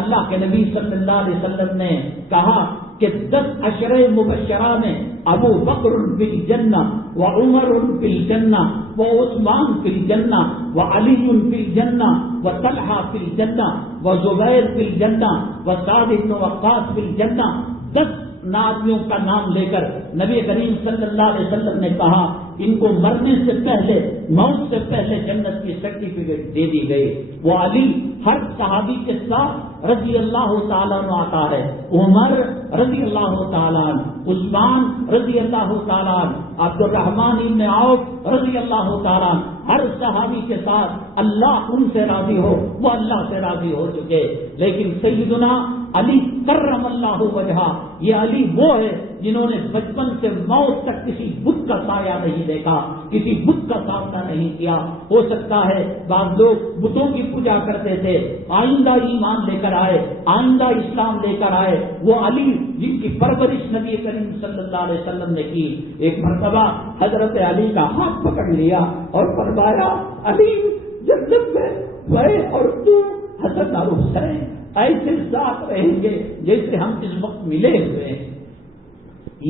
اللہ کے نبی صلی اللہ علیہ وسلم نے کہا کہ 10 عشرہ مبشرہ میں ابو بکر فی الجنہ و عمر فی الجنہ و عثمان فی الجنہ و علی فی الجنہ و طلحہ فی الجنہ و زبیر فی الجنہ و سعد بن وقاص فی الجنہ، 10 آدمیوں کا نام لے کر نبی کریم صلی اللہ علیہ وسلم نے کہا ان کو مرنے سے پہلے، موت سے پہلے جنت کی سرٹیفکیٹ دے دی گئی۔ وہ علی ہر صحابی کے ساتھ رضی اللہ تعالیٰ عنہ آتا ہے، عمر رضی اللہ تعالیٰ عنہ، عثمان رضی اللہ تعالیٰ عنہ، عبد الرحمن بن عوف رضی اللہ تعالیٰ عنہ، ہر صحابی کے ساتھ اللہ ان سے راضی ہو، وہ اللہ سے راضی ہو چکے۔ لیکن سیدنا علی کرم اللہ وجہہ، یہ علی وہ ہے جنہوں نے بچپن سے موت تک کسی بت کا سایہ نہیں دیکھا، کسی بت کا سامنا نہیں کیا۔ ہو سکتا ہے بعض لوگ بتوں کی پوجا کرتے تھے، آئندہ ایمان لے کر آئے، آئندہ اسلام لے کر آئے، وہ علی جن کی پرورش نبی کریم صلی اللہ علیہ وسلم نے کی۔ ایک مرتبہ حضرت علی کا ہاتھ پکڑ لیا اور فرمایا علی جنت میں میں اور تو حسن اور حسین ایسے ساتھ رہیں گے جیسے ہم اس وقت ملے ہوئے ہیں۔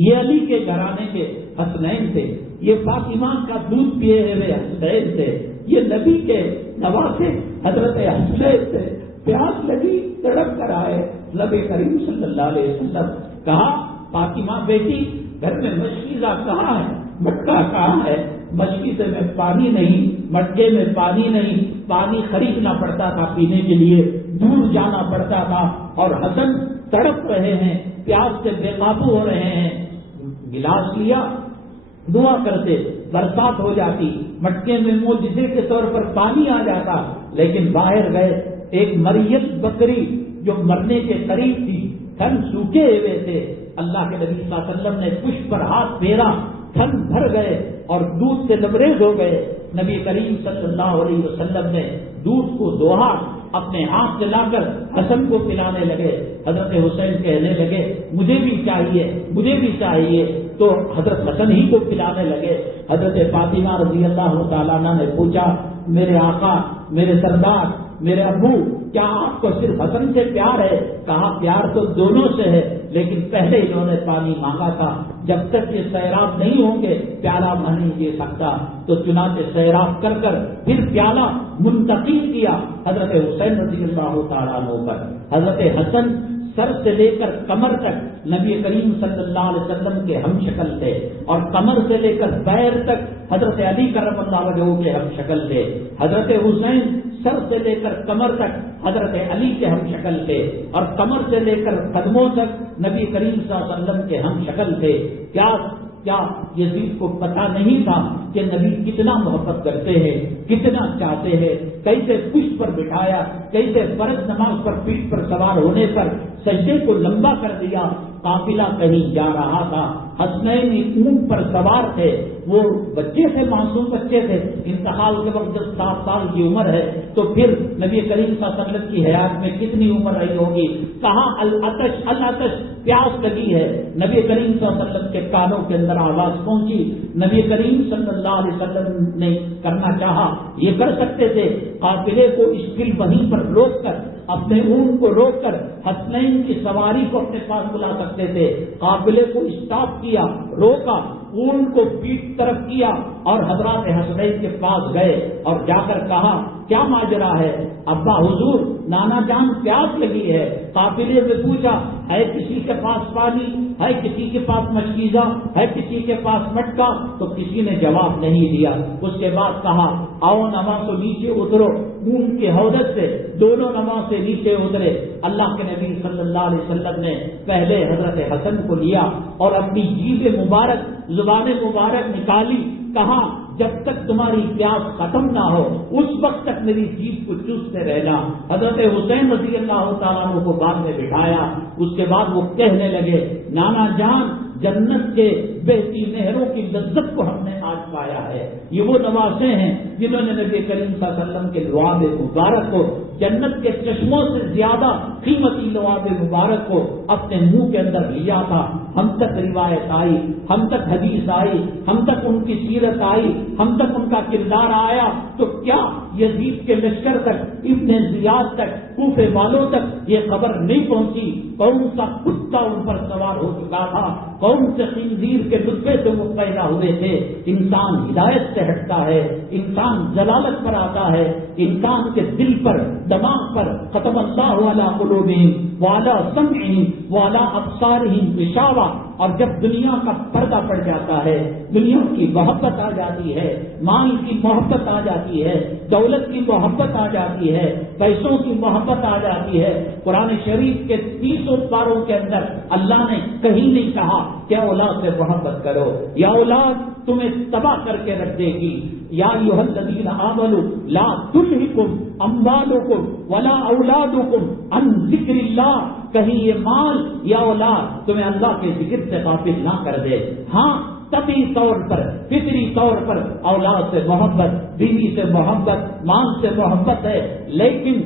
یہ علی کے گھرانے کے حسنین تھے، یہ فاطمہ کا دودھ پیے ہوئے حسین تھے، یہ نبی کے نواسے حضرت حسین تھے۔ پیاس لگی، تڑپ کر آئے نبی کریم صلی اللہ علیہ وسلم، کہا فاطمہ بیٹی گھر میں مشکیزہ کہاں ہے، مٹکا کہاں ہے؟ مشکیزے میں پانی نہیں، مٹکے میں پانی نہیں، پانی خریدنا پڑتا تھا پینے کے لیے، دور جانا پڑتا تھا، اور حسن تڑپ رہے ہیں، پیاس سے بے قابو ہو رہے ہیں۔ گلاس لیا، دعا کرتے، برسات ہو جاتی، مٹکے میں معجزے کے طور پر پانی آ جاتا، لیکن باہر گئے، ایک مریت بکری جو مرنے کے قریب تھی، تھن سوکھے ہوئے تھے، اللہ کے نبی صلی اللہ علیہ وسلم نے پشت پر ہاتھ پھیرا، تھن بھر گئے اور دودھ سے لبریز ہو گئے۔ نبی کریم صلی اللہ علیہ وسلم نے دودھ کو دوہا، اپنے ہاتھ سے لا کر حسن کو پلانے لگے. حضرت حسین کہنے لگے مجھے بھی چاہیے مجھے بھی چاہیے، تو حضرت حسن ہی کو پلانے لگے. حضرت فاطمہ رضی اللہ تعالیٰ عنہ نے پوچھا میرے آقا میرے سردار میرے ابو کیا آپ کو صرف حسن سے پیار ہے؟ کہا پیار تو دونوں سے ہے، لیکن پہلے انہوں نے پانی مانگا تھا، جب تک یہ سیراب نہیں ہوں گے پیالہ میں نہیں دے سکتا. تو چنانچہ سیراب کر کر پھر پیالہ منتقل کیا حضرت حسین رضی اللہ تعالیٰ عنہ پر. حضرت حسن سر سے لے کر کمر تک نبی کریم صلی اللہ علیہ وسلم کے ہم شکل تھے، اور کمر سے لے کر پیر تک حضرت علی کرم اللہ وجہہ کے ہم شکل تھے. حضرت حسین سر سے لے کر کمر تک حضرت علی کے ہم شکل تھے، اور کمر سے لے کر قدموں تک نبی کریم صلی اللہ علیہ وسلم کے ہم شکل تھے. کیا یزید کو پتا نہیں تھا کہ نبی کتنا محبت کرتے ہیں، کتنا چاہتے ہیں؟ کیسے پشت پر بٹھایا، کیسے فرض نماز پر پیٹھ پر سوار ہونے پر سجدے کو لمبا کر دیا. قافلہ کہیں جا رہا تھا، حسنین اونٹ پر سوار تھے، وہ بچے تھے، معصوم بچے تھے. انتقال کے وقت جب 7 سال کی عمر ہے تو پھر نبی کریم صلی اللہ علیہ وسلم کی حیات میں کتنی عمر رہی ہوگی؟ کہاں العطش العطش پیاس لگی ہے. نبی کریم صلی اللہ علیہ وسلم کے کانوں کے اندر آواز پہنچی. نبی کریم صلی اللہ علیہ وسلم نے کرنا چاہا، یہ کر سکتے تھے، قافلے کو اسکل وہیں پر روک کر اپنے اونٹ کو روک کر حسنین کی سواری کو اپنے پاس بلا سکتے تھے. قافلے کو اسٹاپ کیا، روکا، اونٹ کو پیٹ طرف کیا اور حضرات حسنین کے پاس گئے اور جا کر کہا کیا ماجرا ہے؟ ابا حضور نانا جان پیاس لگی ہے. قافلے میں پوچھا ہے کسی کے پاس پانی ہے، کسی کے پاس مشکیزہ ہے، کسی کے پاس مٹکا؟ تو کسی نے جواب نہیں دیا. اس کے بعد کہا آؤ نماز تو نیچے اترو. اونٹ کے حوض سے دونوں نماز سے نیچے اترے. اللہ کے نبی صلی اللہ علیہ وسلم نے پہلے حضرت حسن کو لیا اور اپنی جیب مبارک زبان مبارک نکالی. کہا جب تک تمہاری پیاس ختم نہ ہو اس وقت تک میری جیب کو چوستے رہنا. حضرت حسین رضی اللہ تعالیٰ عنہ کو بعد میں بٹھایا. اس کے بعد وہ کہنے لگے نانا جان جنت کے بہتی نہروں کی لذت کو ہم نے آج پایا ہے. یہ وہ نواسے ہیں جنہوں نے نبی کریم صلی اللہ علیہ وسلم کے لعاب مبارک کو، جنت کے چشموں سے زیادہ قیمتی لعاب مبارک کو اپنے منہ کے اندر لیا تھا. ہم تک روایت آئی، ہم تک حدیث آئی، ہم تک ان کی سیرت آئی، ہم تک ان کا کردار آیا. تو کیا یزید کے لشکر تک، ابن زیاد تک، کوفے والوں تک یہ خبر نہیں پہنچی؟ کون سا کتا ان پر سوار ہو چکا تھا، کون سے خنزیر کے لطفے سے وہ پیدا ہوئے تھے. انسان ہدایت سے ہٹتا ہے، انسان ضلالت پر آتا ہے، انسان کے دل پر دماغ پر ختم اللہ علی قلوبہم وعلی سمعہم وعلی ابصارہم غشاوہ. اور جب دنیا کا پردہ پڑ جاتا ہے، دنیا کی محبت آ جاتی ہے، مال کی محبت آ جاتی ہے، دولت کی محبت آ جاتی ہے، پیسوں کی محبت آ جاتی ہے. قرآن شریف کے 30 پاروں کے اندر اللہ نے کہیں نہیں کہا کہ اولاد سے محبت کرو، یا اولاد تمہیں تباہ کر کے رکھ دے گی. یا ایھا الذین آمنوا لا تلہکم اموالکم ولا اولادکم عن ذکر اللہ. کہیں یہ مال یا اولاد تمہیں اللہ کے ذکر سے غافل نہ کر دے. ہاں طبعی طور پر، فطری طور پر اولاد سے محبت، بیوی سے محبت، مال سے محبت ہے، لیکن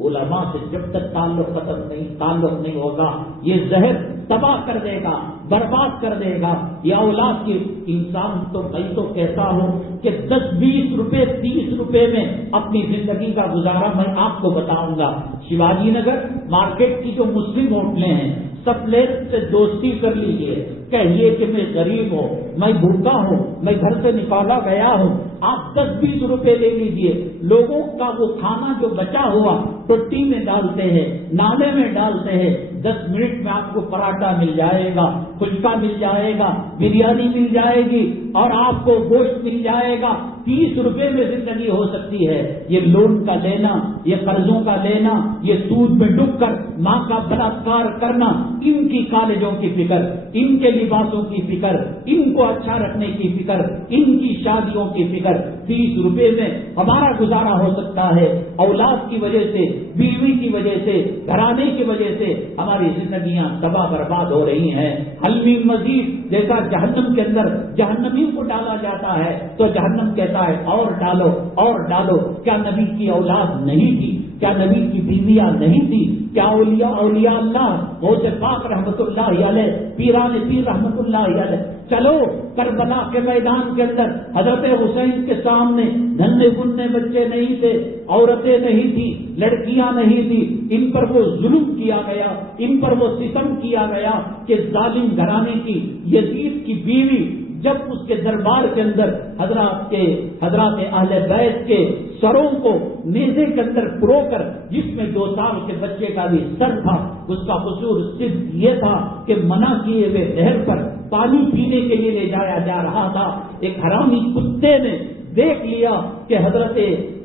علماء سے جب تک تعلق نہیں ہوگا یہ زہر تباہ کر دے گا، برباد کر دے گا. یا اولاد کی انسان تو میں تو کہتا ہوں کہ 10-20 روپے 30 روپے میں اپنی زندگی کا گزارا میں آپ کو بتاؤں گا. شیواجی نگر مارکیٹ کی جو مسلم ہوٹلیں ہیں سب سے دوستی کر لیجئے، کہیے کہ میں غریب ہوں، میں بھوکا ہوں، میں گھر سے نکالا گیا ہوں. آپ 10-20 روپے لے لیجئے. لوگوں کا وہ کھانا جو بچا ہوا ٹوٹی میں ڈالتے ہیں، نالے میں ڈالتے ہیں. 10 منٹ میں آپ کو پراٹھا مل جائے گا، پھلکا مل جائے گا، بریانی مل جائے گی اور آپ کو گوشت مل جائے گا. 30 روپے میں زندگی ہو سکتی ہے. یہ لون کا لینا، یہ قرضوں کا لینا، یہ سود میں ڈوب کر ماں کا بلاತ್ಕಾರ کرنا، ان کی کالجوں کی فکر، ان کے لباسوں کی فکر، ان کو اچھا رکھنے کی فکر، ان کی شادیوں کی فکر. 30 روپے میں ہمارا گزارا ہو سکتا ہے. اولاد کی وجہ سے، بیوی کی وجہ سے، گھرانے کی وجہ سے ہماری زندگیاں تباہ برباد ہو رہی ہیں. حلمی مزید جیسا جہنم کے اندر جہنمی کو ڈالا جاتا ہے تو جہنم کہتا ہے اور ڈالو اور ڈالو. کیا نبی کی اولاد نہیں تھی؟ کیا نبی کی بیویاں نہیں تھی؟ کیا اولیاء اللہ غوث پاک رحمت اللہ علیہ، پیران پیر رحمت اللہ علیہ، چلو کربلا کے میدان کے اندر حضرت حسین کے سامنے ننھے گنے بچے نہیں تھے، عورتیں نہیں تھی، لڑکیاں نہیں تھی، ان پر وہ ظلم کیا گیا، ان پر وہ ستم کیا گیا کہ ظالم گھرانے کی یزید کی بیوی جب اس کے دربار کے اندر حضرات اہل بیت کے سروں کو نیزے کے اندر پرو کر، جس میں 2 سال کے بچے کا بھی سر تھا، اس کا قصور صرف یہ تھا کہ منع کیے ہوئے نہر پر پانی پینے کے لیے لے جایا جا رہا تھا، ایک حرامی کتے نے دیکھ لیا کہ حضرت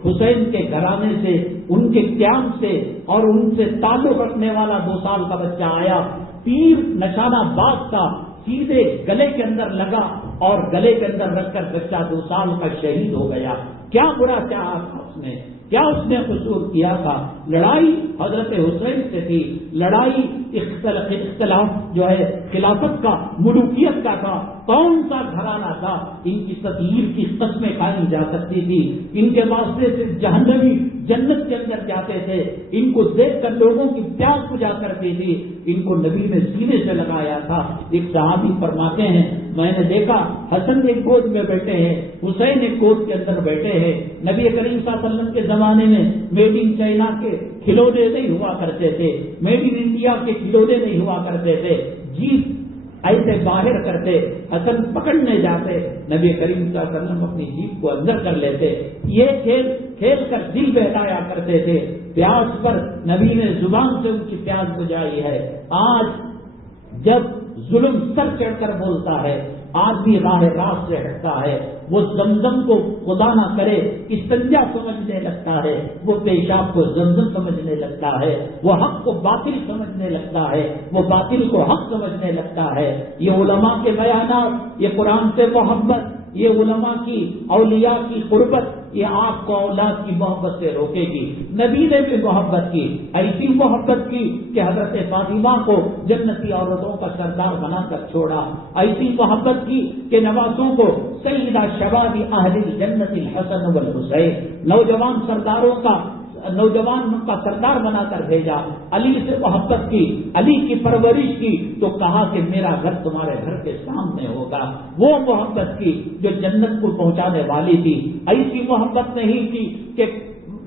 حسین کے گھرانے سے، ان کے قیام سے اور ان سے تعلق رکھنے والا 2 سال کا بچہ آیا، تیر نشانہ باز تھا، سیدھے گلے کے اندر لگا اور گلے کے اندر رکھ کر بچہ 2 سال کا شہید ہو گیا۔ کیا برا چاہا تھا اس نے؟ کیا اس نے قصور کیا تھا؟ لڑائی حضرت حسین سے تھی، لڑائی اختلاف جو ہے خلافت کا، ملوکیت کا تھا، کون سا گھرانہ تھا؟ ان کی تطہیر کی قسمیں کھائی جا سکتی تھی، ان کے واسطے سے جہنمی جنت کے اندر جاتے تھے، ان کو دیکھ کر لوگوں کی پیاس بجھا کرتی تھی، ان کو نبی نے سینے سے لگایا تھا۔ ایک صحابی فرماتے ہیں میں نے دیکھا حسن ایک گود میں بیٹھے ہیں، حسین ایک گود کے اندر بیٹھے ہیں۔ نبی کریم صلی اللہ علیہ وسلم کے زمانے میں میڈ ان چائنا کے کھلونے نہیں ہوا کرتے تھے، میڈ ان انڈیا کے کھلونے نہیں ہوا کرتے تھے، جیپ ایسے باہر کرتے، حسن پکڑنے جاتے، نبی کریم صلی اللہ علیہ وسلم اپنی جیپ کو اندر کر لیتے، یہ کھیل کھیل کر دل بہلایا کرتے تھے۔ پیاس پر نبی نے زبان سے ان کی پیاس بجھائی ہے۔ آج جب ظلم سر چڑھ کر بولتا ہے، آدمی راہ راست سے ہٹتا ہے، وہ زمزم کو خدا نہ کرے استنجا سمجھنے لگتا ہے، وہ پیشاب کو زمزم سمجھنے لگتا ہے، وہ حق کو باطل سمجھنے لگتا ہے، وہ باطل کو حق سمجھنے لگتا ہے۔ یہ علماء کے بیانات، یہ قرآن سے محبت، یہ علماء کی اولیاء کی قربت، یہ آپ کو اولاد کی محبت سے روکے گی۔ نبی نے بھی محبت کی، ایسی محبت کی کہ حضرت فاطمہ کو جنتی عورتوں کا سردار بنا کر چھوڑا، ایسی محبت کی کہ نوازوں کو سیدہ شباب اہل الجنت الحسن والحسین، نوجوان کا سردار بنا کر بھیجا۔ علی سے محبت کی، علی کی پرورش کی، تو کہا کہ میرا گھر تمہارے گھر کے سامنے ہوگا۔ وہ محبت کی جو جنت کو پہنچانے والی تھی۔ ایسی محبت نہیں کی کہ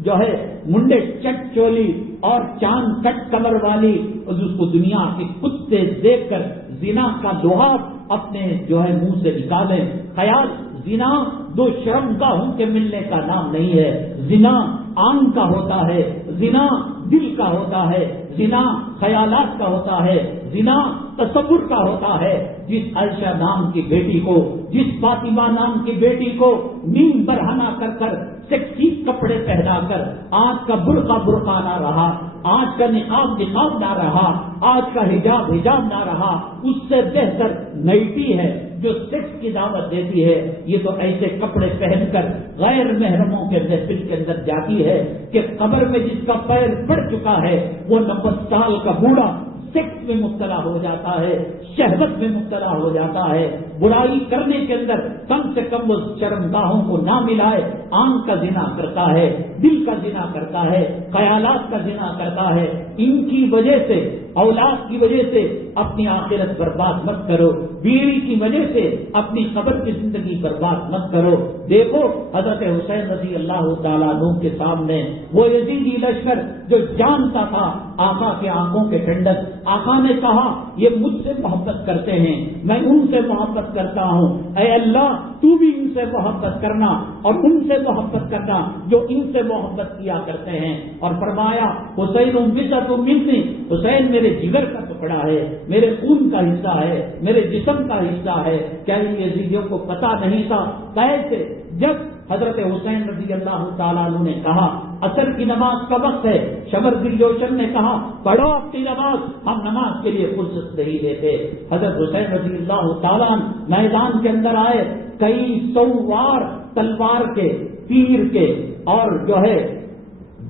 جو ہے منڈے چٹ چولی اور چاند کٹ کمر والی، اس کو دنیا کے کتے دیکھ کر زنا کا لحاظ اپنے جو ہے منہ سے نکالیں۔ خیال زنا 2 شرمگاہوں کے ملنے کا نام نہیں ہے، زنا آنکھ کا ہوتا ہے، زنا دل کا ہوتا ہے، زنا خیالات کا ہوتا ہے، زنا تصور کا ہوتا ہے۔ جس عائشہ نام کی بیٹی کو، جس فاطمہ نام کی بیٹی کو نیم برہنہ کر کر سیکسی کپڑے پہنا کر، آج کا برقع نہ رہا، آج کا نقاب نہ رہا، آج کا حجاب نہ رہا، اس سے بہتر نئیٹی ہے جو سیکس کی دعوت دیتی ہے۔ یہ تو ایسے کپڑے پہن کر غیر محرموں کے محفل کے اندر جاتی ہے کہ قبر میں جس کا پیر پڑ چکا ہے وہ 90 سال کا بوڑھا سیکس میں مبتلا ہو جاتا ہے، شہوت میں مبتلا ہو جاتا ہے۔ برائی کرنے کے اندر کم سے کم وہ شرمگاہوں کو نہ ملائے، آنکھ کا زنا کرتا ہے، دل کا زنا کرتا ہے، خیالات کا زنا کرتا ہے۔ ان کی وجہ سے، اولاد کی وجہ سے اپنی آخرت برباد مت کرو، بیوی کی وجہ سے اپنی قبر کی زندگی برباد مت کرو۔ دیکھو حضرت حسین رضی اللہ تعالیٰ عنہ کے سامنے وہ یزیدی لشکر جو جانتا تھا آقا کی آنکھوں کے ٹھنڈک، آقا نے کہا یہ مجھ سے محبت کرتے ہیں، میں ان سے محبت کرتا ہوں، اے اللہ تو بھی ان سے محبت کرنا اور ان سے محبت کرنا جو ان سے محبت کیا کرتے ہیں۔ اور فرمایا حسین بضعۃ منی، حسین میرے جگر کا ٹکڑا ہے، میرے خون کا حصہ ہے، میرے جسم کا حصہ ہے۔ کیا ان یزیدیوں کو پتا نہیں تھا؟ کیسے جب حضرت حسین رضی اللہ تعالیٰ عنہ نے کہا عصر کی نماز کا وقت ہے، شمر دل جوشن نے کہا پڑھو اپنی نماز، ہم نماز کے لیے فرصت نہیں دیتے۔ حضرت حسین رضی اللہ تعالیٰ عنہ میدان کے اندر آئے، کئی 100 وار تلوار کے، تیر کے اور جو ہے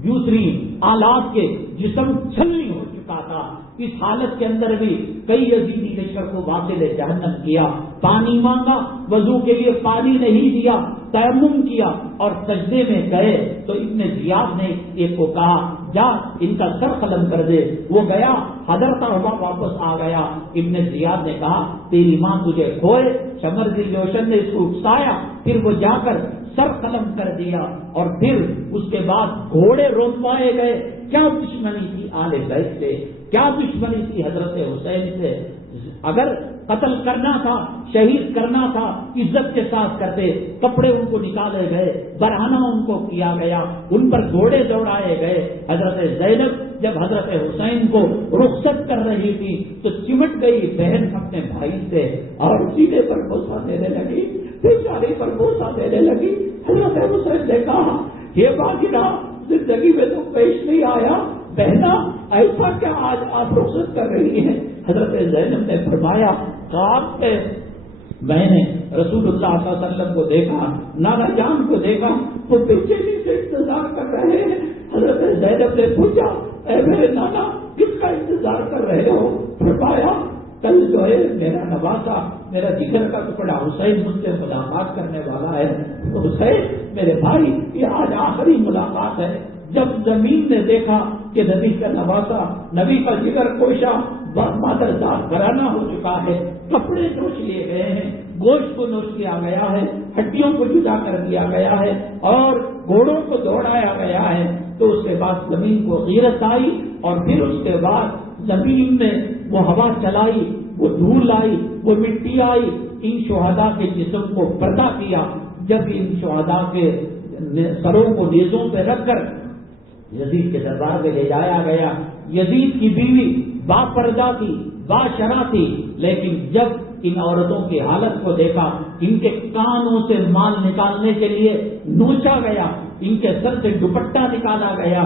دوسری آلات کے جسم چھلنی ہو چکا تھا۔ اس حالت کے اندر بھی کئی یزیدی لشکر کو واصل جہنم کیا، پانی مانگا، وضو کے لیے پانی نہیں دیا، تیمم کیا اور سجدے میں گئے تو ابن زیاد نے ایک کو کہا جا ان کا سر قلم کر دے. وہ گیا، حضرتا ہوا واپس آ گیا. ابن زیاد نے کہا تیری ماں تجھے کھوئے. شمر جوشن نے اس کو اکسایا، پھر وہ جا کر سر قلم کر دیا اور پھر اس کے بعد گھوڑے روکوائے گئے. کیا دشمنی تھی آل بیت سے، کیا دشمنی تھی حضرت حسین سے. اگر قتل کرنا تھا، شہید کرنا تھا، عزت کے ساتھ کرتے. کپڑے ان کو نکالے گئے، برہنہ ان کو کیا گیا، ان پر گھوڑے دوڑائے گئے. حضرت زینب جب حضرت حسین کو رخصت کر رہی تھی تو چمٹ گئی بہن اپنے بھائی سے اور سینے پر بوسہ دینے لگی، بیچارے پر بوسہ دینے لگی. حضرت حسین نے کہا یہ باقیہ زندگی میں تو پیش نہیں آیا، بہنا ایسا کیا آج آپ رخصت کر رہی ہیں؟ حضرت زینب نے فرمایا آپ میں نے رسول اللہ صلی اللہ علیہ وسلم کو دیکھا، نانا جان کو دیکھا، وہ بے سے انتظار کر رہے ہیں. حضرت زینب نے پوچھا اے میرے نانا کس کا انتظار کر رہے ہو؟ فرمایا کل جو ہے میرا نواسا، میرا جگر کا ٹکڑا حسین مجھ سے ملاقات کرنے والا ہے. حسین میرے بھائی یہ آج آخری ملاقات ہے. جب زمین نے دیکھا کہ نبی کا نواسا، نبی کا جگر کوشا مادردار گھرانہ ہو چکا ہے، کپڑے نوچ لیے گئے ہیں، گوشت کو نوچ لیا گیا ہے، ہڈیوں کو جدا کر دیا گیا ہے اور گھوڑوں کو دوڑایا گیا ہے، تو اس کے بعد زمین کو غیرت آئی اور پھر اس کے بعد زمین نے وہ ہوا چلائی، وہ دھول آئی، وہ مٹی آئی، ان شہداء کے جسم کو پردہ کیا. جب ان شہداء کے سروں کو نیزوں پہ رکھ کر یزید کے دربار میں لے جایا گیا. یزید کی بیوی با پردہ تھی، با شرع تھی، لیکن جب ان عورتوں کی حالت کو دیکھا، ان کے کانوں سے مال نکالنے کے لیے نوچا گیا، ان کے سر سے دوپٹہ نکالا گیا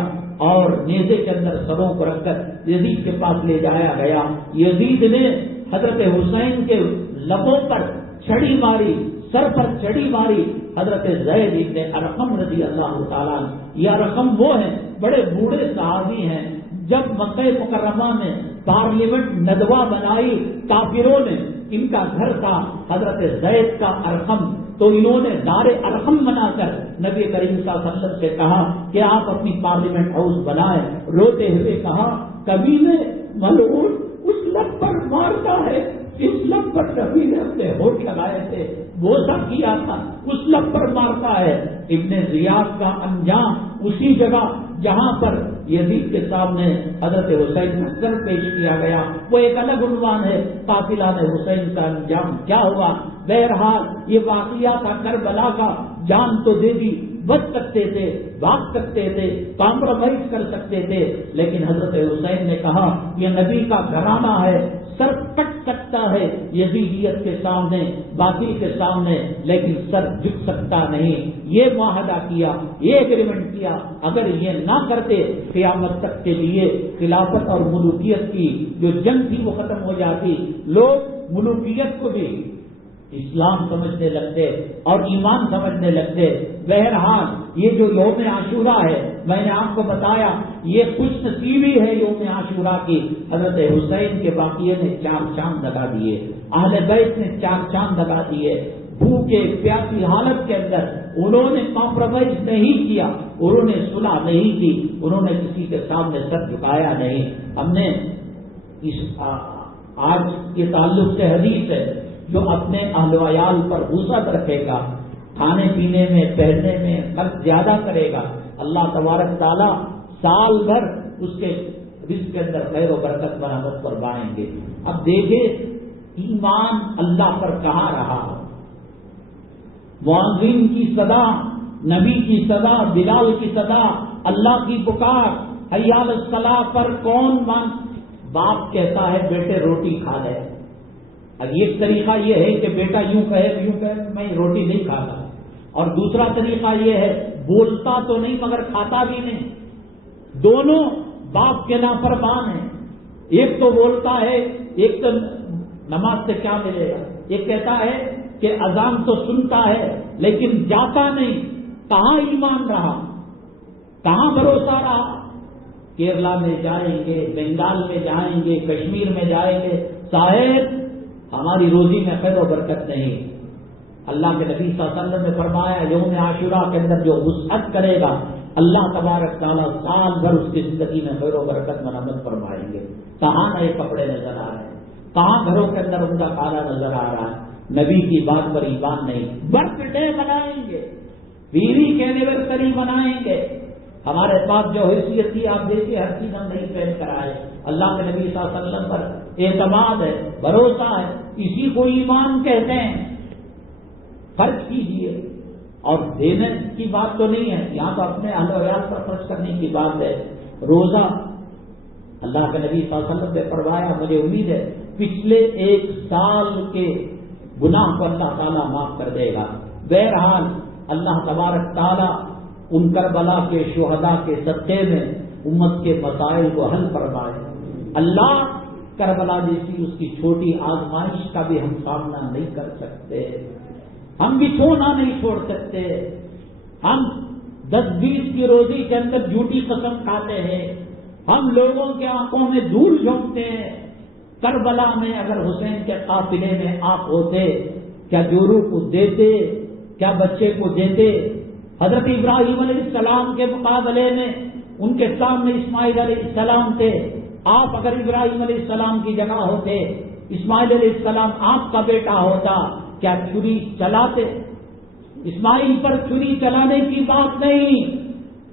اور نیزے کے اندر سروں کو رکھ کر یزید کے پاس لے جایا گیا. یزید نے حضرت حسین کے لبوں پر چھڑی ماری، سر پر چھڑی ماری. حضرت زید ابن ارقم رضی اللہ تعالیٰ، یہ ارقم وہ ہیں بڑے بوڑھے صحابی ہیں. جب مکہ مکرمہ میں پارلیمنٹ ندوہ بنائی کافروں نے، ان کا گھر تھا حضرت زید کا ارقم، تو انہوں نے دار ارقم بنا کر نبی کریم صلی اللہ علیہ وسلم سے کہا کہ آپ اپنی پارلیمنٹ ہاؤس بنائیں. روتے ہوئے کہا کبھی نے ملعون اس لب پر مارتا ہے، اس لب پر نبی نے اپنے ہوٹ لگائے تھے، بوسہ کیا تھا، اس لب پر مارتا ہے. ابن زیاد کا انجام اسی جگہ جہاں پر یزید کے سامنے حضرت حسین کا سر پیش کیا گیا، وہ ایک الگ عنوان ہے. قاتلان حسین کا انجام کیا ہوا؟ بہرحال یہ واقعہ تھا کربلا کا. جان تو دے دی، بچ سکتے تھے، بھاگ سکتے تھے، کمپرومائز کر سکتے تھے، لیکن حضرت حسین نے کہا یہ نبی کا گھرانہ ہے، سر کٹ سکتا ہے یزیدیت کے سامنے، باطل کے سامنے، لیکن سر جھک سکتا نہیں. یہ معاہدہ کیا، یہ ایگریمنٹ کیا. اگر یہ نہ کرتے قیامت تک کے لیے خلافت اور ملوکیت کی جو جنگ تھی وہ ختم ہو جاتی. لوگ ملوکیت کو بھی اسلام سمجھنے لگتے اور ایمان سمجھنے لگتے. بہرحال یہ جو یوم عاشورہ ہے، میں نے آپ کو بتایا یہ خوش نصیبی ہے یوم عاشورہ کی. حضرت حسین کے واقعے نے 4 چاند لگا دیے، اہل بیت نے 4 چاند لگا دیے. بھوکے پیاسی حالت کے اندر انہوں نے کمپرومائز نہیں کیا، انہوں نے صلح نہیں کی، انہوں نے کسی کے سامنے سر جھکایا نہیں. ہم نے آج کے تعلق سے حدیث ہے جو اپنے اہل و عیال پر غصہ رکھے گا، کھانے پینے میں پہننے میں خرچ زیادہ کرے گا، اللہ تبارک تعالیٰ سال بھر اس کے رزق کے اندر خیر و برکت برآمد فرمائیں گے. اب دیکھیں ایمان اللہ پر کہاں رہا. مؤذن کی صدا، نبی کی صدا، بلال کی صدا، اللہ کی پکار، حی علی الصلاۃ پر کون مان. باپ کہتا ہے بیٹے روٹی کھا لے. اب ایک طریقہ یہ ہے کہ بیٹا یوں کہے میں روٹی نہیں کھاتا، اور دوسرا طریقہ یہ ہے بولتا تو نہیں مگر کھاتا بھی نہیں. دونوں باپ کے نافرمان ہیں. ایک تو بولتا ہے، ایک تو نماز سے کیا ملے گا. ایک کہتا ہے کہ اذان تو سنتا ہے لیکن جاتا نہیں. کہاں ایمان رہا، کہاں بھروسہ رہا. کیرلا میں جائیں گے، بنگال میں جائیں گے، کشمیر میں جائیں گے، صاحب ہماری روزی میں خیر و برکت نہیں. اللہ کے نبی صلی اللہ علیہ وسلم نے فرمایا یوم عاشورہ کے اندر جو وسعت کرے گا اللہ تبارک تعالیٰ سال بھر اس کی زندگی میں خیر و برکت مرمت فرمائیں گے. کہاں نئے کپڑے نظر آ رہے ہیں, کہاں گھروں کے اندر ان کا کالا نظر آ رہا ہے. نبی کی بات پر ایمان نہیں. برتھ ڈے منائیں گے, بیوی کے اینیورسری منائیں گے. ہمارے پاس جو حیثیت تھی آپ دیکھیے, ہر چیز ہم نہیں پہن کر آئے. اللہ کے نبی صلی اللہ علیہ وسلم پر اعتماد ہے, بھروسہ ہے, اسی کو ایمان کہتے ہیں. خرچ کیجیے, اور دینے کی بات تو نہیں ہے یہاں, تو اپنے اہل و عیال پر خرچ کرنے کی بات ہے. روزہ اللہ کے نبی صلی اللہ علیہ وسلم نے فرمایا, مجھے امید ہے پچھلے 1 سال کے گناہ کو اللہ تعالیٰ معاف کر دے گا. بہرحال اللہ تبارک تعالیٰ ان کربلا کے شہداء کے صدقے میں امت کے مسائل کو حل فرمائے. اللہ کربلا جیسی اس کی چھوٹی آزمائش کا بھی ہم سامنا نہیں کر سکتے, ہم بھی چھونا نہیں چھوڑ سکتے. ہم 10-20 کی روزی کے اندر جھوٹی قسم کھاتے ہیں, ہم لوگوں کے آنکھوں میں دھول جھونکتے ہیں. کربلا میں اگر حسین کے قافلے میں آپ ہوتے, کیا جورو کو دیتے, کیا بچے کو دیتے؟ حضرت ابراہیم علیہ السلام کے مقابلے میں ان کے سامنے اسماعیل علیہ السلام تھے. آپ اگر ابراہیم علیہ السلام کی جگہ ہوتے, اسماعیل علیہ السلام آپ کا بیٹا ہوتا, کیا چھری چلاتے؟ اسماعیل پر چھری چلانے کی بات نہیں.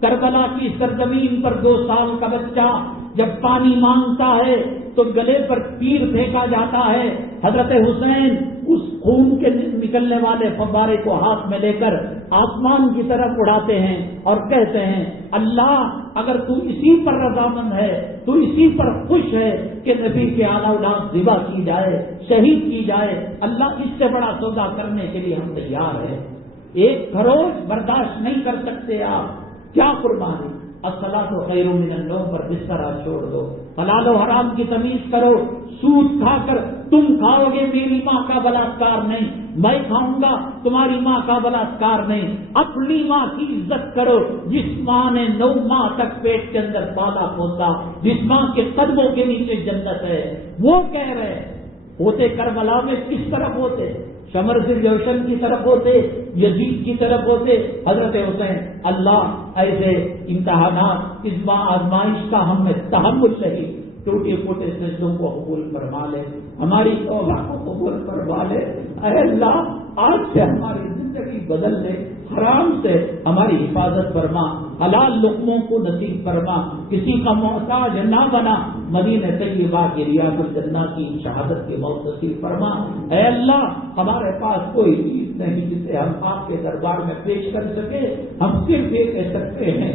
کربلا کی سرزمین پر 2 سال کا بچہ جب پانی مانگتا ہے تو گلے پر تیر پھینکا جاتا ہے. حضرت حسین اس خون کے نکلنے والے فوارے کو ہاتھ میں لے کر آسمان کی طرف اڑاتے ہیں اور کہتے ہیں, اللہ اگر تو اسی پر رضامند ہے, تو اسی پر خوش ہے کہ نبی کے اعلی اولاد ذبح کی جائے, شہید کی جائے, اللہ اس سے بڑا سودا کرنے کے لیے ہم تیار ہیں. 1 خروش برداشت نہیں کر سکتے آپ, کیا قربانی؟ الصلاۃ خیر من النوم پر بستر چھوڑ دو, حلال و حرام کی تمیز کرو. سود کھا کر تم کھاؤ گے, میری ماں کا بلاత్కాر نہیں, میں کھاؤں گا تمہاری ماں کا بلاత్కాر نہیں. اپنی ماں کی عزت کرو جس ماں نے 9 ماہ تک پیٹ کے اندر پالا پوسا, جس ماں کے قدموں کے نیچے جنت ہے. وہ کہہ رہے ہوتے کربلا میں کس طرف ہوتے؟ شمر سے جوشن کی طرف ہوتے, یزید کی طرف ہوتے, حضرت حسین. اللہ ایسے امتحانات, اس آزمائش کا ہم میں تحمل نہیں, ٹوٹے پھوٹے سجدوں کو قبول فرما لے, ہماری توبہ کو قبول فرما لے. اے اللہ آج سے ہماری زندگی بدل لے, حرام سے ہماری حفاظت فرما, حلال لقموں کو نصیب فرما, کسی کا محتاج نہ بنا. مدینہ طیبہ کی ریاض الجنہ کی شہادت کی موت نصیب فرما. اے اللہ ہمارے پاس کوئی چیز نہیں جسے ہم آپ کے دربار میں پیش کر سکے, ہم صرف یہ کہہ سکتے ہیں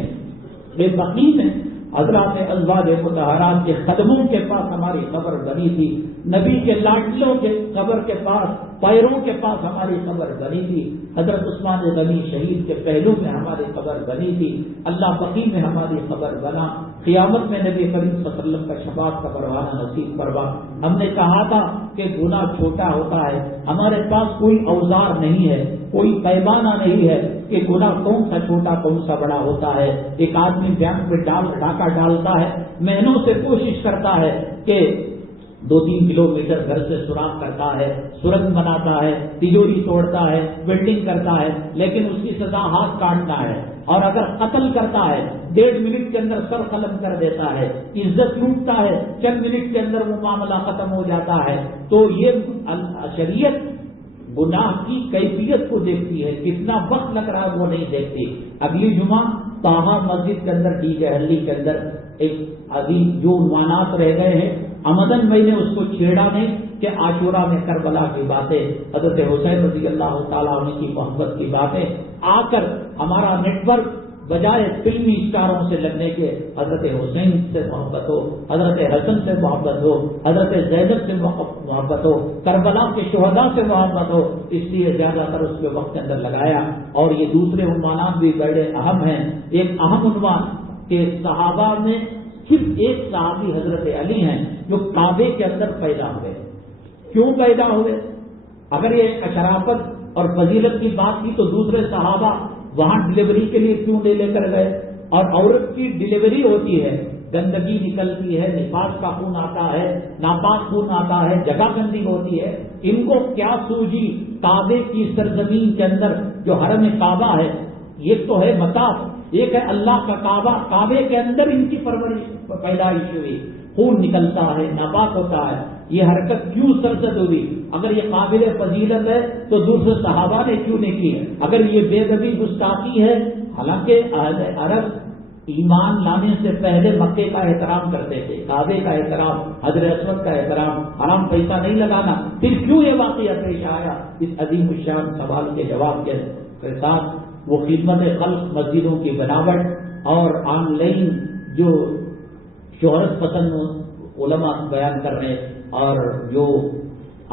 بے بقی میں حضرات ازواج مطہرات کے قدموں کے پاس ہماری قبر بنی تھی, نبی کے لاڈلوں کے قبر کے پاس, پیروں کے پاس ہماری قبر بنی تھی, حضرت عثمان غنی شہید کے پہلو میں ہماری قبر بنی تھی. اللہ بقی میں ہماری قبر بنا. قیامت میں نبی کریم صلی اللہ علیہ وسلم کا شفاعت کا پروانہ نصیب فرما. ہم نے کہا تھا کہ گناہ چھوٹا ہوتا ہے, ہمارے پاس کوئی اوزار نہیں ہے, کوئی پیمانہ نہیں ہے کہ گناہ کون سا چھوٹا کون سا بڑا ہوتا ہے. ایک آدمی بینک میں ڈاکہ ڈالتا ہے, مہینوں سے کوشش کرتا ہے کہ 2-3 کلومیٹر گھر سے سوراخ کرتا ہے, سرنگ بناتا ہے, تجوری توڑتا ہے, ویلڈنگ کرتا ہے, لیکن اس کی سزا ہاتھ کاٹنا ہے. اور اگر قتل کرتا ہے 1.5 منٹ کے اندر سر قلم کر دیتا ہے, عزت لوٹتا ہے, چند منٹ کے اندر وہ معاملہ ختم ہو جاتا ہے. تو یہ شریعت گناہ کی کیفیت کو دیکھتی ہے, کتنا وقت لگ رہا ہے وہ نہیں دیکھتی. اگلی جمعہ طاہا مسجد کے اندر ڈی جے ہلی کے اندر ایک عظیم جو عنوانات رہ گئے ہیں, عمدن میں نے اس کو چھیڑا نہیں کہ عاشورہ میں کربلا کی باتیں, حضرت حسین رضی اللہ تعالیٰ عنہ کی محبت کی باتیں آ کر ہمارا نیٹ ورک بجائے فلمی اسٹاروں سے لگنے کے حضرت حسین سے محبت ہو, حضرت حسن سے محبت ہو, حضرت زینب سے محبت ہو, کربلا کے شہداء سے محبت ہو, اس لیے زیادہ تر اس کے وقت کے اندر لگایا. اور یہ دوسرے عنوانات بھی بڑے اہم ہیں. ایک اہم عنوان کہ صحابہ میں صرف ایک صحابی حضرت علی ہیں جو کعبے کے اندر پیدا ہوئے. کیوں پیدا ہوئے؟ اگر یہ اشرافت اور فضیلت کی بات کی تو دوسرے صحابہ وہاں ڈلیوری کے لیے کیوں نہیں لے کر گئے؟ اور عورت کی ڈلیوری ہوتی ہے, گندگی نکلتی ہے, نفاس کا خون آتا ہے, ناپاک خون آتا ہے, جگہ گندی ہوتی ہے. ان کو کیا سوجی کعبے کی سرزمین کے اندر جو حرم کعبہ ہے, یہ تو ہے مطاف, ایک ہے اللہ کا کعبہ، کعبے کے اندر ان کی پرورش پیدائش ہوئی، خون نکلتا ہے، ناپاک ہوتا ہے، یہ حرکت کیوں سرزد ہوئی؟ اگر یہ قابل فضیلت ہے تو دوسرے صحابہ نے کیوں نہیں کی؟ اگر یہ بے ادبی گستاخی ہے، حالانکہ اہل عرب ایمان لانے سے پہلے مکے کا احترام کرتے تھے، کعبے کا احترام، حجر اسود کا احترام، حرام پیسہ نہیں لگانا، پھر کیوں یہ واقعہ پیش آیا؟ اس عظیم الشان سوال کے جواب کے ساتھ وہ خدمت خلق، مسجدوں کی بناوٹ اور آن لائن جو شہرت پسند علماء بیان کر رہے اور جو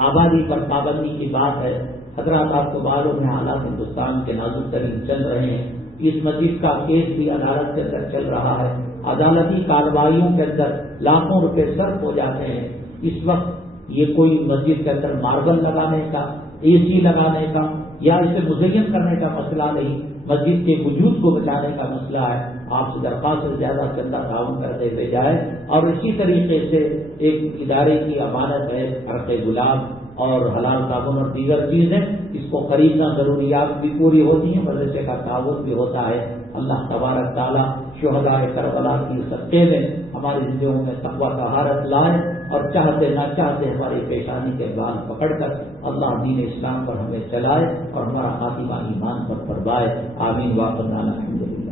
آبادی پر پابندی کی بات ہے، حضرات آپ کو معلوم ہے حالات ہندوستان کے نازک ترین چل رہے ہیں۔ اس مسجد کا کیس بھی عدالت کے اندر چل رہا ہے، عدالتی کارروائیوں کے اندر لاکھوں روپے صرف ہو جاتے ہیں۔ اس وقت یہ کوئی مسجد کے اندر ماربل لگانے کا، اے سی لگانے کا یا اسے مزین کرنے کا مسئلہ نہیں، مسجد کے وجود کو بچانے کا مسئلہ ہے۔ آپ سے درخواست سے زیادہ چندہ تعاون کرتے ہوئے جائے، اور اسی طریقے سے ایک ادارے کی امانت ہے عرق گلاب اور حلال صابن اور دیگر چیزیں، اس کو خریدنا، ضروریات بھی پوری ہوتی ہیں، مدرسے کا تعاون بھی ہوتا ہے۔ اللہ تبارک تعالیٰ شہداء کربلا کی صدقے میں ہماری زندگیوں میں تقویٰ طہارت لائے، اور چاہتے نہ چاہتے ہماری پیشانی کے بال پکڑ کر اللہ دین اسلام پر ہمیں چلائے اور ہمارا خاتمہ ایمان پر فرمائے۔ آمین واخر دعوانا الحمدللہ۔